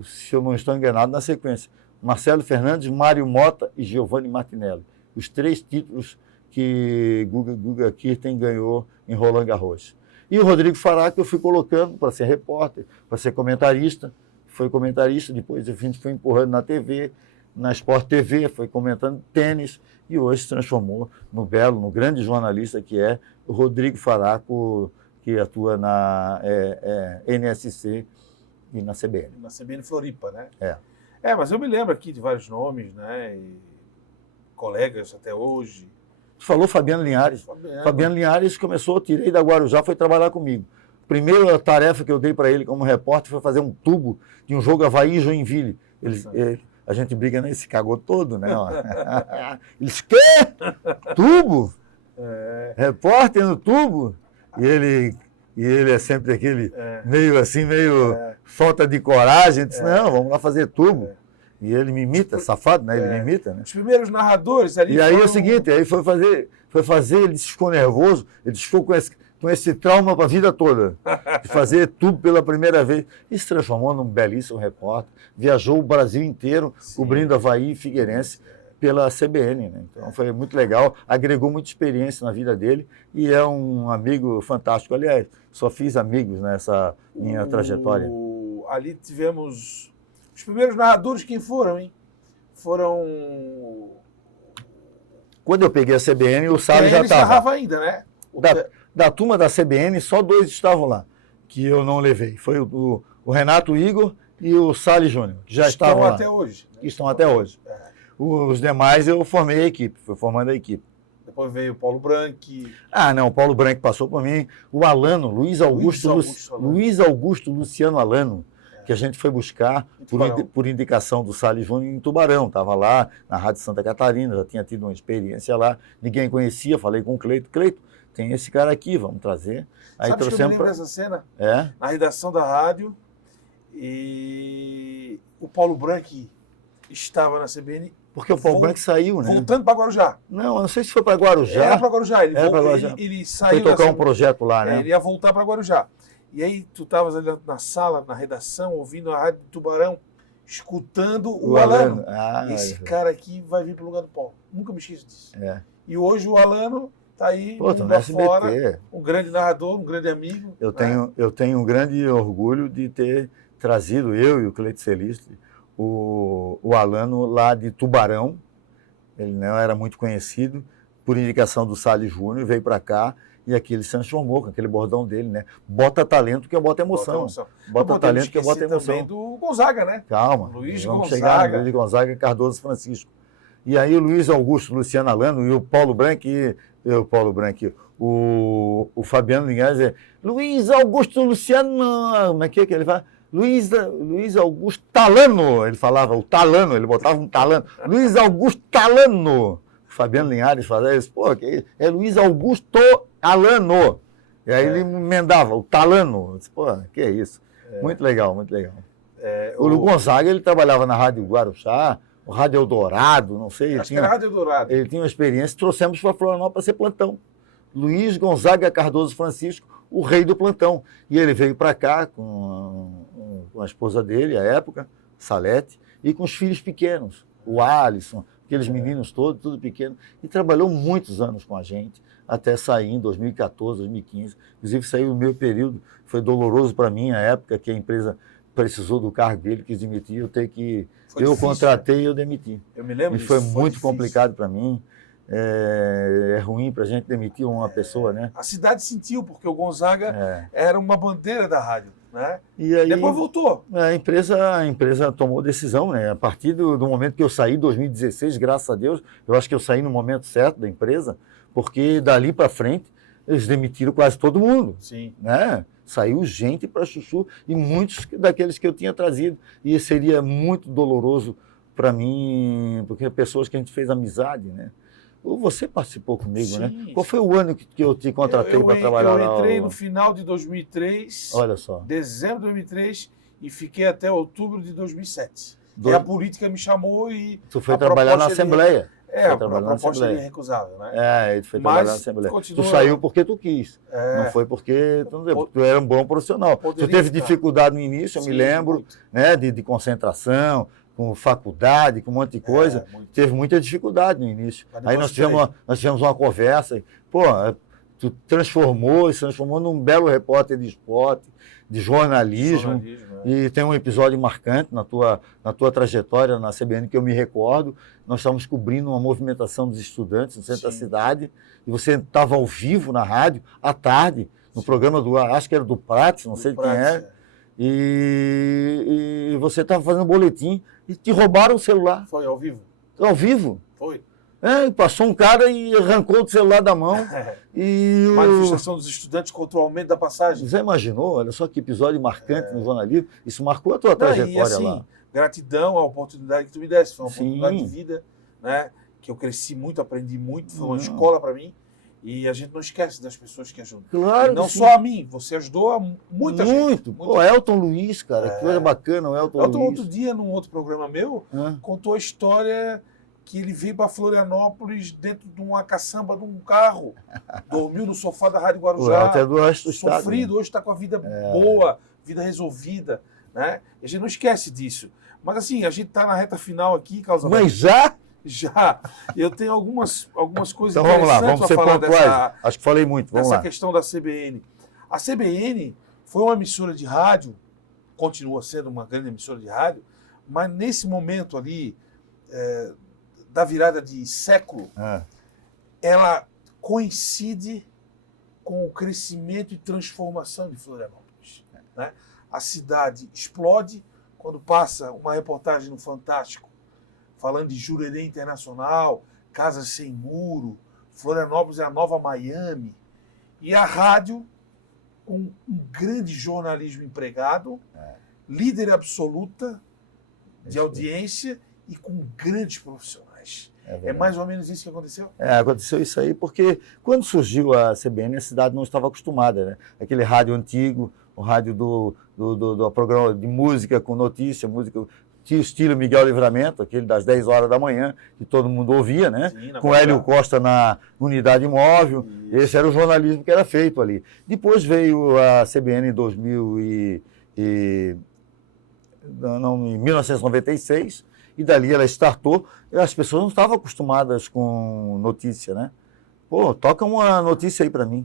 se eu não estou enganado, na sequência, Marcelo Fernandes, Mário Mota e Giovanni Martinelli. Os 3 títulos que Guga Kitten ganhou em Roland Garros. E o Rodrigo Faraco eu fui colocando para ser repórter, para ser comentarista. Foi comentarista, depois a gente foi empurrando na TV, na Sport TV, foi comentando tênis, e hoje se transformou no grande jornalista que é o Rodrigo Faraco, que atua na NSC e na CBN. Na CBN Floripa, né? Mas eu me lembro aqui de vários nomes, né? E colegas até hoje. Tu falou Fabiano Linhares. Fabiano Linhares tirei da Guarujá, foi trabalhar comigo. Primeira tarefa que eu dei para ele como repórter foi fazer um tubo de um jogo Avaí e Joinville. A gente briga, né? Ele se cagou todo, né? Eles, quê? Tubo? Repórter no tubo? E ele é sempre aquele meio falta de coragem. Disse, não, vamos lá fazer tubo. E ele me imita, safado, né? Ele me imita, né? Os primeiros narradores ali. E aí é o seguinte, aí foi fazer, ele ficou nervoso, ele ficou com esse trauma para a vida toda, de fazer tudo pela primeira vez. E se transformou num belíssimo repórter, viajou o Brasil inteiro, cobrindo Avaí e Figueirense pela CBN, né? Então foi muito legal, agregou muita experiência na vida dele e é um amigo fantástico. Aliás, só fiz amigos nessa minha trajetória. Ali tivemos os primeiros narradores, quem foram, hein? Foram... Quando eu peguei a CBN, o Salles já estava. Ele narrava ainda, né? Da turma da CBN, só 2 estavam lá, que eu não levei. Foi o Renato Igor e o Salles Júnior, que já estavam lá. Até hoje. Né? Estão até hoje. Os demais eu formei a equipe, fui formando a equipe. Depois veio o Paulo Branchi. Não, o Paulo Branchi passou por mim. O Alano, Luiz Augusto Luciano Alano, que a gente foi buscar por indicação do Salles Júnior em Tubarão. Estava lá na Rádio Santa Catarina, já tinha tido uma experiência lá, ninguém conhecia, falei com o Cleito. Cleito, tem esse cara aqui, vamos trazer. Aí sabe que eu me lembro dessa cena? Na redação da rádio, e o Paulo Branchi estava na CBN. Porque o Paulo Branchi saiu, né? Voltando para Guarujá. Não, eu não sei se foi para Guarujá. Era para Guarujá. Ele saiu. Foi tocar um projeto lá, né? Ele ia voltar para Guarujá. E aí tu estavas ali na sala, na redação, ouvindo a Rádio Tubarão, escutando o Alano. Esse cara aqui vai vir para o lugar do Paulo. Nunca me esqueço disso. E hoje o Alano está aí, fora, um grande narrador, um grande amigo. Eu tenho um grande orgulho de ter trazido, eu e o Cleito Celiste, o Alano lá de Tubarão. Ele não era muito conhecido, por indicação do Salles Júnior, veio para cá. E aqui ele se transformou com aquele bordão dele, né? Bota talento que bota emoção. Bota talento que bota emoção. Também do Gonzaga, né? Calma. Vamos chegar no Luiz Gonzaga e Cardoso Francisco. E aí o Luiz Augusto Luciano Alano e o Paulo Branchi, o Fabiano Linhares, Luiz Augusto Luciano, como é que ele fala? Luiz Augusto Talano, ele falava, o Talano, ele botava um Talano. Luiz Augusto Talano. Fabiano Linhares fazia isso, é Luiz Augusto Alano. E aí ele emendava, o Talano. Disse, que é isso? Muito legal, muito legal. O Gonzaga, ele trabalhava na Rádio Guarujá, o Rádio Eldorado, não sei. Acho que era Rádio Eldorado. Ele tinha uma experiência, trouxemos para Florianópolis para ser plantão. Luiz Gonzaga Cardoso Francisco, o rei do plantão. E ele veio para cá com a esposa dele, à época, Salete, e com os filhos pequenos, o Alisson, aqueles meninos todos, tudo pequeno, e trabalhou muitos anos com a gente, até sair em 2014, 2015. Inclusive, saiu no meu período, foi doloroso para mim, a época que a empresa precisou do cargo dele, quis demitir, eu difícil, contratei e eu demiti. Eu me lembro E disso, foi foi muito difícil. complicado para mim. É ruim para a gente demitir uma pessoa, né? A cidade sentiu, porque o Gonzaga era uma bandeira da rádio, né? E aí, Depois voltou. a empresa tomou decisão, né? A partir do momento que eu saí, 2016, graças a Deus, eu acho que eu saí no momento certo da empresa, porque dali para frente eles demitiram quase todo mundo, Sim. né? Saiu gente para chuchu e muitos daqueles que eu tinha trazido. E seria muito doloroso para mim, porque pessoas que a gente fez amizade, né? Você participou comigo, Sim, né? Qual foi o ano que eu te contratei para trabalhar lá? Eu entrei no final de 2003, Olha só. dezembro de 2003, e fiquei até outubro de 2007. E a política me chamou e... Tu foi trabalhar na Assembleia. A proposta é irrecusável, né? Ele foi trabalhar na Assembleia. Continua... Tu saiu porque tu quis. Não foi porque tu era um bom profissional. Tu teve dificuldade no início, eu me lembro, né? De concentração, com faculdade, com um monte de coisa. Teve muita dificuldade no início. Aí nós tivemos uma conversa. Pô, tu se transformou num belo repórter de esporte, de jornalismo. E tem um episódio marcante na tua trajetória na CBN que eu me recordo. Nós estávamos cobrindo uma movimentação dos estudantes no centro da cidade, e você estava ao vivo na rádio, à tarde, no programa acho que era do Prates, não sei de quem é, e você estava fazendo um boletim e te roubaram o celular. Foi ao vivo? Ao vivo? Foi. Passou um cara e arrancou o celular da mão. Manifestação dos estudantes contra o aumento da passagem. Você imaginou? Olha só que episódio marcante no jornalismo. Isso marcou a tua trajetória e assim, lá. Gratidão à oportunidade que tu me deste. Foi uma oportunidade de vida, né? Que eu cresci muito, aprendi muito. Foi uma escola para mim. E a gente não esquece das pessoas que ajudam. Claro. E não só a mim, você ajudou a muita gente. Pô, Elton Luiz, cara, que coisa bacana, o Elton Luiz. Outro dia, num outro programa meu, contou a história que ele veio para Florianópolis dentro de uma caçamba de um carro, dormiu no sofá da Rádio Guarujá, sofrido, hoje está com a vida boa, vida resolvida, né? E a gente não esquece disso. Mas assim, a gente está na reta final aqui, Carlos Alberto. Mas já? Já. Eu tenho algumas coisas então, vamos lá, vamos ser falar pontuais. Acho que falei muito, vamos lá. Dessa questão da CBN. A CBN foi uma emissora de rádio, continua sendo uma grande emissora de rádio, mas nesse momento ali, da virada de século, ela coincide com o crescimento e transformação de Florianópolis. Né? A cidade explode quando passa uma reportagem no Fantástico falando de Jurerê Internacional, Casas Sem Muro, Florianópolis é a nova Miami. E a rádio, com um grande jornalismo empregado, líder absoluta de audiência e com grandes profissionais. É mais ou menos isso que aconteceu? Aconteceu isso aí, porque quando surgiu a CBN, a cidade não estava acostumada, né? Aquele rádio antigo, o rádio do programa de música com notícia, música estilo Miguel Livramento, aquele das 10 horas da manhã, que todo mundo ouvia, né? Sim, com Hélio Costa na unidade móvel. Isso. Esse era o jornalismo que era feito ali. Depois veio a CBN em 1996, e dali ela startou, e as pessoas não estavam acostumadas com notícia, né? Pô, toca uma notícia aí para mim.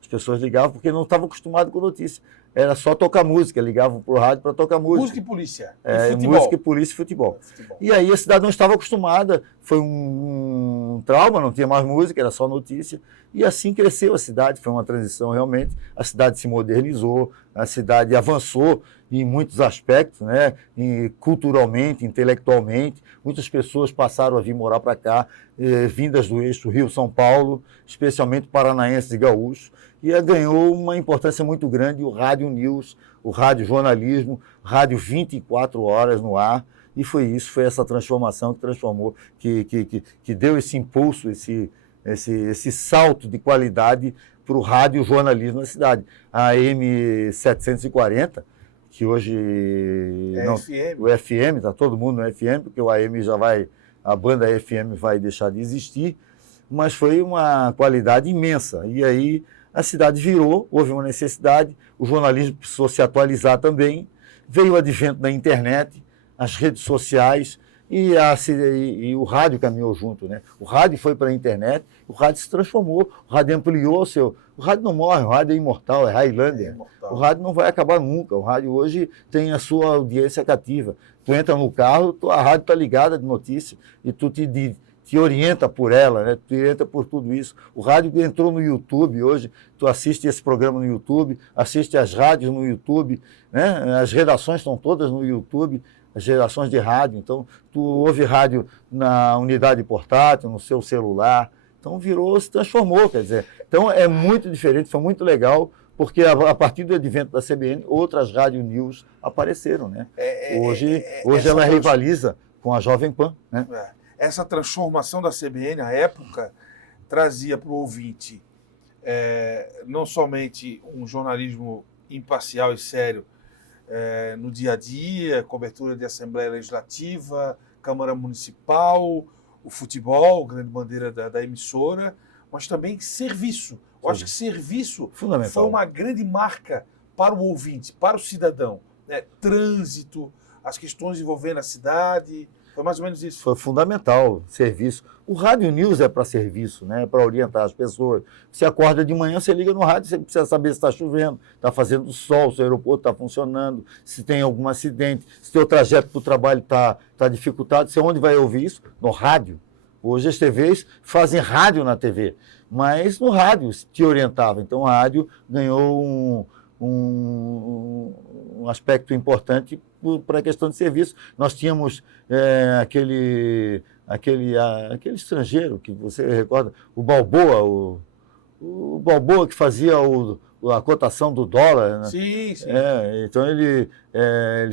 As pessoas ligavam porque não estavam acostumadas com notícia. Era só tocar música, ligavam para o rádio para tocar música. Música e polícia. Música, polícia e futebol. E aí a cidade não estava acostumada, foi um trauma, não tinha mais música, era só notícia. E assim cresceu a cidade, foi uma transição realmente. A cidade se modernizou, a cidade avançou em muitos aspectos, né? Culturalmente, intelectualmente. Muitas pessoas passaram a vir morar para cá, vindas do eixo Rio-São Paulo, especialmente paranaenses e gaúchos. E ganhou uma importância muito grande o rádio news, o rádio jornalismo, rádio 24 horas no ar. E foi essa transformação que transformou, que deu esse impulso, esse salto de qualidade para o rádio jornalismo na cidade. A AM 740, que hoje o FM, está todo mundo no FM, porque o AM a banda FM vai deixar de existir, mas foi uma qualidade imensa. E aí a cidade virou, houve uma necessidade, o jornalismo precisou se atualizar também, veio o advento da internet, as redes sociais e o rádio caminhou junto, né? O rádio foi para a internet, o rádio se transformou, o rádio ampliou o rádio não morre, o rádio é imortal, é Highlander. O rádio não vai acabar nunca, o rádio hoje tem a sua audiência cativa. Tu entra no carro, a rádio está ligada de notícia e tu te orienta por ela, né? Tu orienta por tudo isso. O rádio entrou no YouTube hoje, tu assiste esse programa no YouTube, assiste as rádios no YouTube, né? As redações estão todas no YouTube, as redações de rádio. Então, tu ouve rádio na unidade portátil, no seu celular. Então, se transformou, quer dizer. Então, é muito diferente, foi muito legal, porque a partir do advento da CBN, outras rádio news apareceram, né? Hoje ela rivaliza com a Jovem Pan, né? Essa transformação da CBN, à época, trazia para o ouvinte não somente um jornalismo imparcial e sério no dia a dia, cobertura de Assembleia Legislativa, Câmara Municipal, o futebol, grande bandeira da emissora, mas também serviço. Eu acho que serviço foi uma grande marca para o ouvinte, para o cidadão. Né? Trânsito, as questões envolvendo a cidade, foi mais ou menos isso. Foi fundamental, serviço. O Rádio News é para serviço, né? Para orientar as pessoas. Você acorda de manhã, você liga no rádio, você precisa saber se está chovendo, está fazendo sol, se o aeroporto está funcionando, se tem algum acidente, se o seu trajeto para o trabalho está dificultado. Você onde vai ouvir isso? No rádio. Hoje as TVs fazem rádio na TV, mas no rádio te orientava. Então o rádio ganhou um aspecto importante para a questão de serviço. Nós tínhamos aquele estrangeiro, que você recorda, o Balboa, o Balboa que fazia a cotação do dólar. Né? Sim, sim. Então ele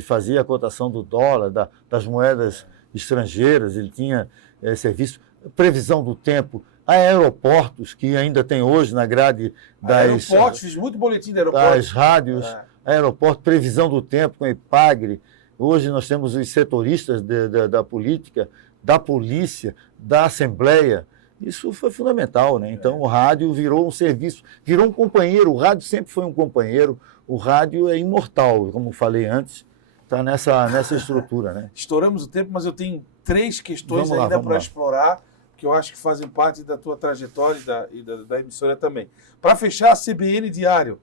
fazia a cotação do dólar, das moedas estrangeiras, ele tinha serviço, previsão do tempo, aeroportos, que ainda tem hoje na grade aeroportos, fiz muito boletim de aeroportos. Das rádios, aeroporto, previsão do tempo com a Epagre. Hoje nós temos os setoristas da política, da polícia, da Assembleia. Isso foi fundamental, né? Então o rádio virou um serviço, virou um companheiro. O rádio sempre foi um companheiro. O rádio é imortal, como falei antes, está nessa estrutura, né? Estouramos o tempo, mas eu tenho 3 questões ainda para explorar, que eu acho que fazem parte da tua trajetória e da emissora também. Para fechar, a CBN Diário,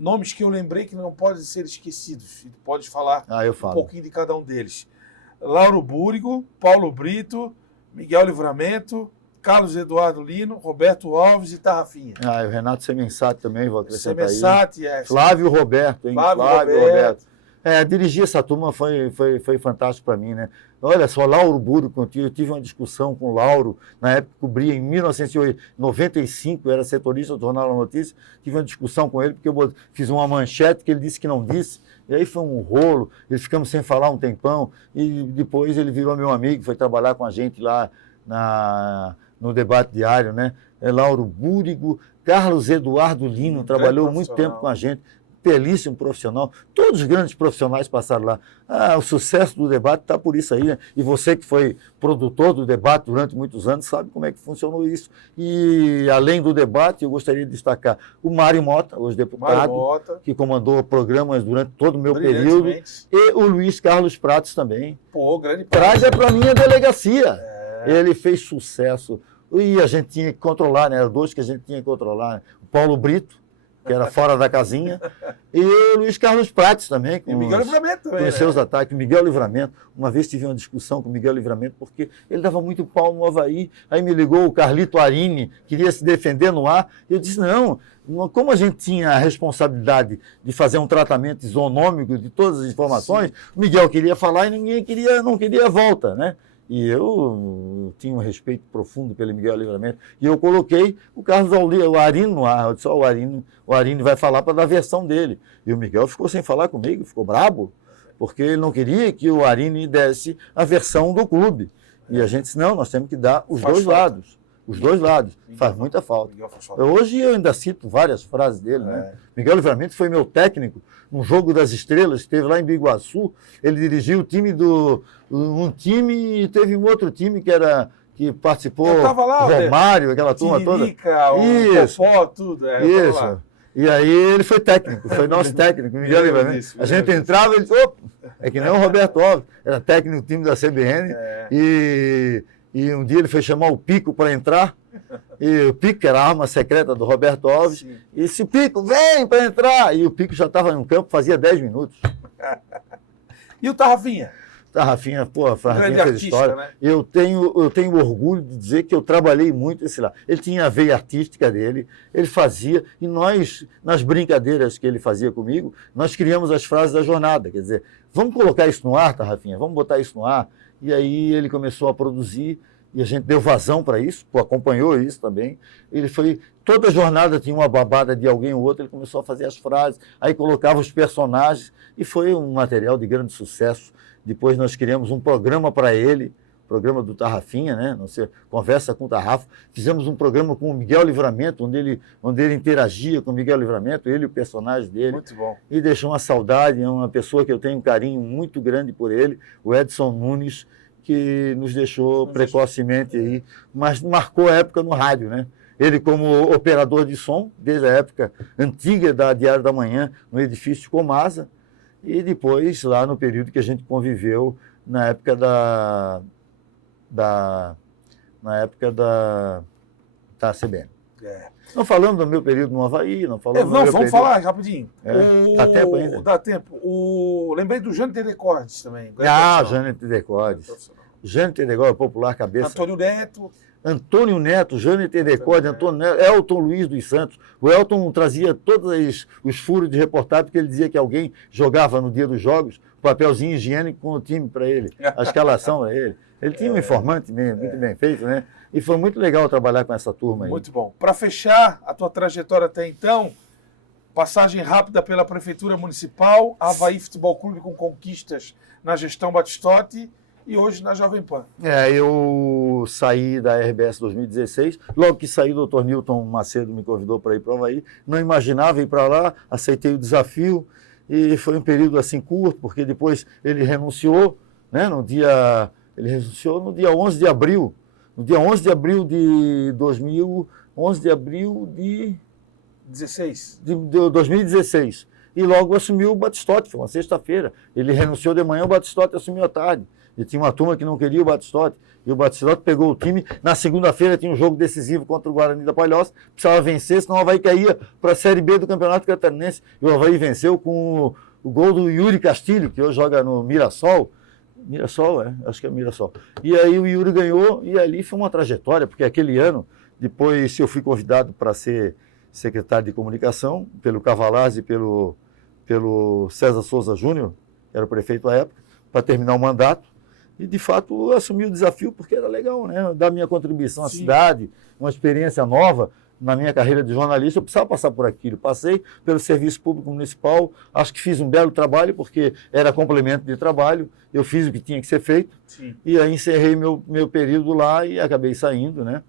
nomes que eu lembrei que não podem ser esquecidos. Tu podes falar um pouquinho de cada um deles. Lauro Búrigo, Paulo Brito, Miguel Livramento, Carlos Eduardo Lino, Roberto Alves e Tarrafinha. E o Renato Semençati também, vou acrescentar aí. Semençati, Flávio Roberto, hein? Flávio Roberto. Dirigir essa turma foi fantástico para mim, né? Olha só, Lauro Búrigo, eu tive uma discussão com o Lauro, na época cobria em 1995, era setorista do Jornal da Notícia, tive uma discussão com ele, porque eu fiz uma manchete que ele disse que não disse, e aí foi um rolo, eles ficamos sem falar um tempão, e depois ele virou meu amigo, foi trabalhar com a gente lá no debate diário, né? Lauro Búrigo, Carlos Eduardo Lino, trabalhou muito tempo com a gente, belíssimo profissional, todos os grandes profissionais passaram lá. O sucesso do debate está por isso aí, né? E você que foi produtor do debate durante muitos anos sabe como é que funcionou isso. E além do debate, eu gostaria de destacar o Mário Mota, hoje deputado, que comandou programas durante todo o meu período, e o Luiz Carlos Prates também. Grande Prates é para mim a delegacia. Ele fez sucesso. E a gente tinha que controlar, né? Eram 2 que a gente tinha que controlar. Né? O Paulo Brito, que era fora da casinha, e o Luiz Carlos Prates também. E o Miguel Livramento também. Com seus ataques. Miguel Livramento. Uma vez tive uma discussão com o Miguel Livramento, porque ele dava muito pau no Avaí. Aí me ligou o Carlito Arini, queria se defender no ar. E eu disse, não, como a gente tinha a responsabilidade de fazer um tratamento isonômico de todas as informações, o Miguel queria falar e ninguém não queria a volta, né? E eu tinha um respeito profundo pelo Miguel Livramento. E eu coloquei o Carlos Arini no ar. Eu disse, o Arini vai falar para dar a versão dele. E o Miguel ficou sem falar comigo, ficou brabo, porque ele não queria que o Arini desse a versão do clube. E a gente disse, não, nós temos que dar os dois lados. Os dois lados. Faz muita falta. Hoje eu ainda cito várias frases dele, né? Miguel Livramento foi meu técnico num jogo das estrelas, que teve lá em Biguaçu. Ele dirigiu o time um time e teve um outro time que participou, eu tava lá, Romário, aquela turma toda. O Popó, tudo. Isso. E aí ele foi técnico, foi nosso técnico, Miguel Livramento. A gente entrava e ele falou, é que nem o Roberto Alves, era técnico do time da CBN, e um dia ele foi chamar o Pico para entrar, e o Pico, que era a arma secreta do Roberto Alves, e disse, Pico, vem para entrar! E o Pico já estava no campo, fazia 10 minutos. E o Tarrafinha? Rafinha, pô, Rafinha fez artista, história. Né? Eu tenho orgulho de dizer que eu trabalhei muito esse lá. Ele tinha a veia artística dele, ele fazia, e nós, nas brincadeiras que ele fazia comigo, nós criamos as frases da jornada. Quer dizer, vamos colocar isso no ar, tá, Rafinha? Vamos botar isso no ar. E aí ele começou a produzir, e a gente deu vazão para isso, pô, acompanhou isso também. Ele foi, toda jornada tinha uma babada de alguém ou outro, ele começou a fazer as frases, aí colocava os personagens, e foi um material de grande sucesso. Depois nós criamos um programa para ele, programa do Tarrafinha, né? Você conversa com o Tarrafa. Fizemos um programa com o Miguel Livramento, onde ele interagia com o Miguel Livramento, ele e o personagem dele. Muito bom. E deixou uma saudade, é uma pessoa que eu tenho um carinho muito grande por ele, o Edson Nunes, que nos deixou precocemente aí, mas marcou a época no rádio, né? Ele como operador de som, desde a época antiga da Diário da Manhã, no edifício Comasa, e depois lá no período que a gente conviveu na época da CBN. Não falando do meu período no Avaí, não falando do meu vamos período... falar rapidinho. Dá tempo ainda? Dá tempo. Lembrei do Jânio Tedecordes também. Jânio Tedecordes. Jânio Tedecordes, popular cabeça. Antônio Neto, Jânio Tedecordes, Antônio Neto, Elton Luiz dos Santos. O Elton trazia todos os furos de reportagem, porque ele dizia que alguém jogava no dia dos jogos o papelzinho higiênico com o time para ele, a escalação para ele. Ele tinha um informante mesmo, muito bem feito, né? E foi muito legal trabalhar com essa turma aí. Muito bom. Para fechar a tua trajetória até então, passagem rápida pela Prefeitura Municipal, Avaí Futebol Clube com conquistas na gestão Batistotti, e hoje na Jovem Pan. Eu saí da RBS 2016, logo que saí, o Dr. Newton Macedo me convidou para ir para o Avaí, não imaginava ir para lá, aceitei o desafio, e foi um período assim curto, porque depois ele renunciou, né, ele renunciou no dia 11 de abril, no dia 11 de abril de 2016, e logo assumiu o Batistotti, foi uma sexta-feira, ele renunciou de manhã, o Batistotti assumiu à tarde. E tinha uma turma que não queria o Batistotti, e o Batistotti pegou o time. Na segunda-feira tinha um jogo decisivo contra o Guarani da Palhoça, precisava vencer, senão o Avaí caía para a Série B do Campeonato Catarinense. E o Avaí venceu com o gol do Yuri Castilho, que hoje joga no Mirassol. Mirassol, acho que é Mirassol. E aí o Yuri ganhou, e ali foi uma trajetória, porque aquele ano, depois eu fui convidado para ser secretário de comunicação, pelo Cavalazzi e pelo César Souza Júnior, que era o prefeito à época, para terminar o mandato. E, de fato, assumi o desafio porque era legal, né? Dar minha contribuição à cidade, uma experiência nova na minha carreira de jornalista. Eu precisava passar por aquilo. Passei pelo Serviço Público Municipal, acho que fiz um belo trabalho, porque era complemento de trabalho. Eu fiz o que tinha que ser feito. Sim. E aí encerrei meu período lá e acabei saindo, né?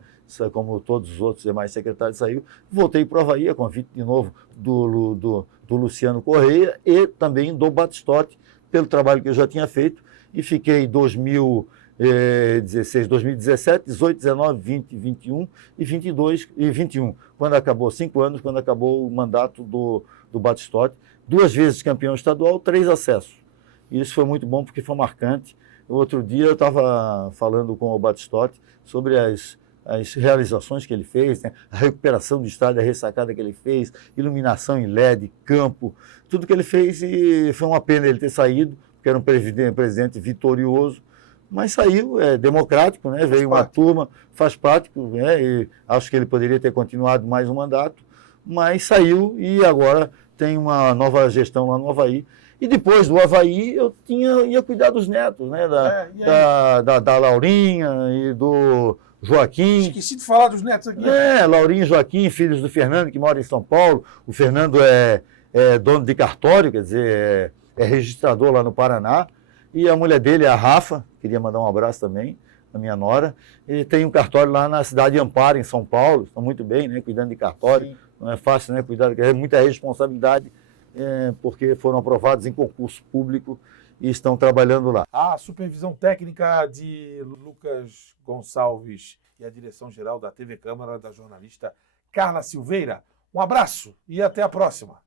Como todos os outros demais secretários saiu. Voltei para o Avaí, a convite de novo do Luciano Correia e também do Batistotti, pelo trabalho que eu já tinha feito. E fiquei 2016, 2017, 18, 19, 20, 21 e 22 e 21, quando acabou 5 anos, quando acabou o mandato do Batistotti, 2 vezes campeão estadual, 3 acessos. E isso foi muito bom porque foi marcante. Outro dia eu estava falando com o Batistotti sobre as realizações que ele fez, né? A recuperação do estádio, a ressacada que ele fez, iluminação em LED, campo, tudo que ele fez, e foi uma pena ele ter saído, porque era um presidente vitorioso, mas saiu, é democrático, né? Veio uma turma, faz prático, né? E acho que ele poderia ter continuado mais um mandato, mas saiu e agora tem uma nova gestão lá no Avaí. E depois do Avaí eu ia cuidar dos netos, né? Da Laurinha e do Joaquim. Esqueci de falar dos netos aqui. Laurinha e Joaquim, filhos do Fernando, que mora em São Paulo. O Fernando é dono de cartório, quer dizer, é registrador lá no Paraná, e a mulher dele, a Rafa, queria mandar um abraço também, a minha nora, e tem um cartório lá na cidade de Amparo, em São Paulo, estão muito bem, né, cuidando de cartório. Sim. Não é fácil, né, cuidar, é muita responsabilidade, porque foram aprovados em concurso público e estão trabalhando lá. A supervisão técnica de Lucas Gonçalves e a direção geral da TV Câmara, da jornalista Carla Silveira. Um abraço e até a próxima.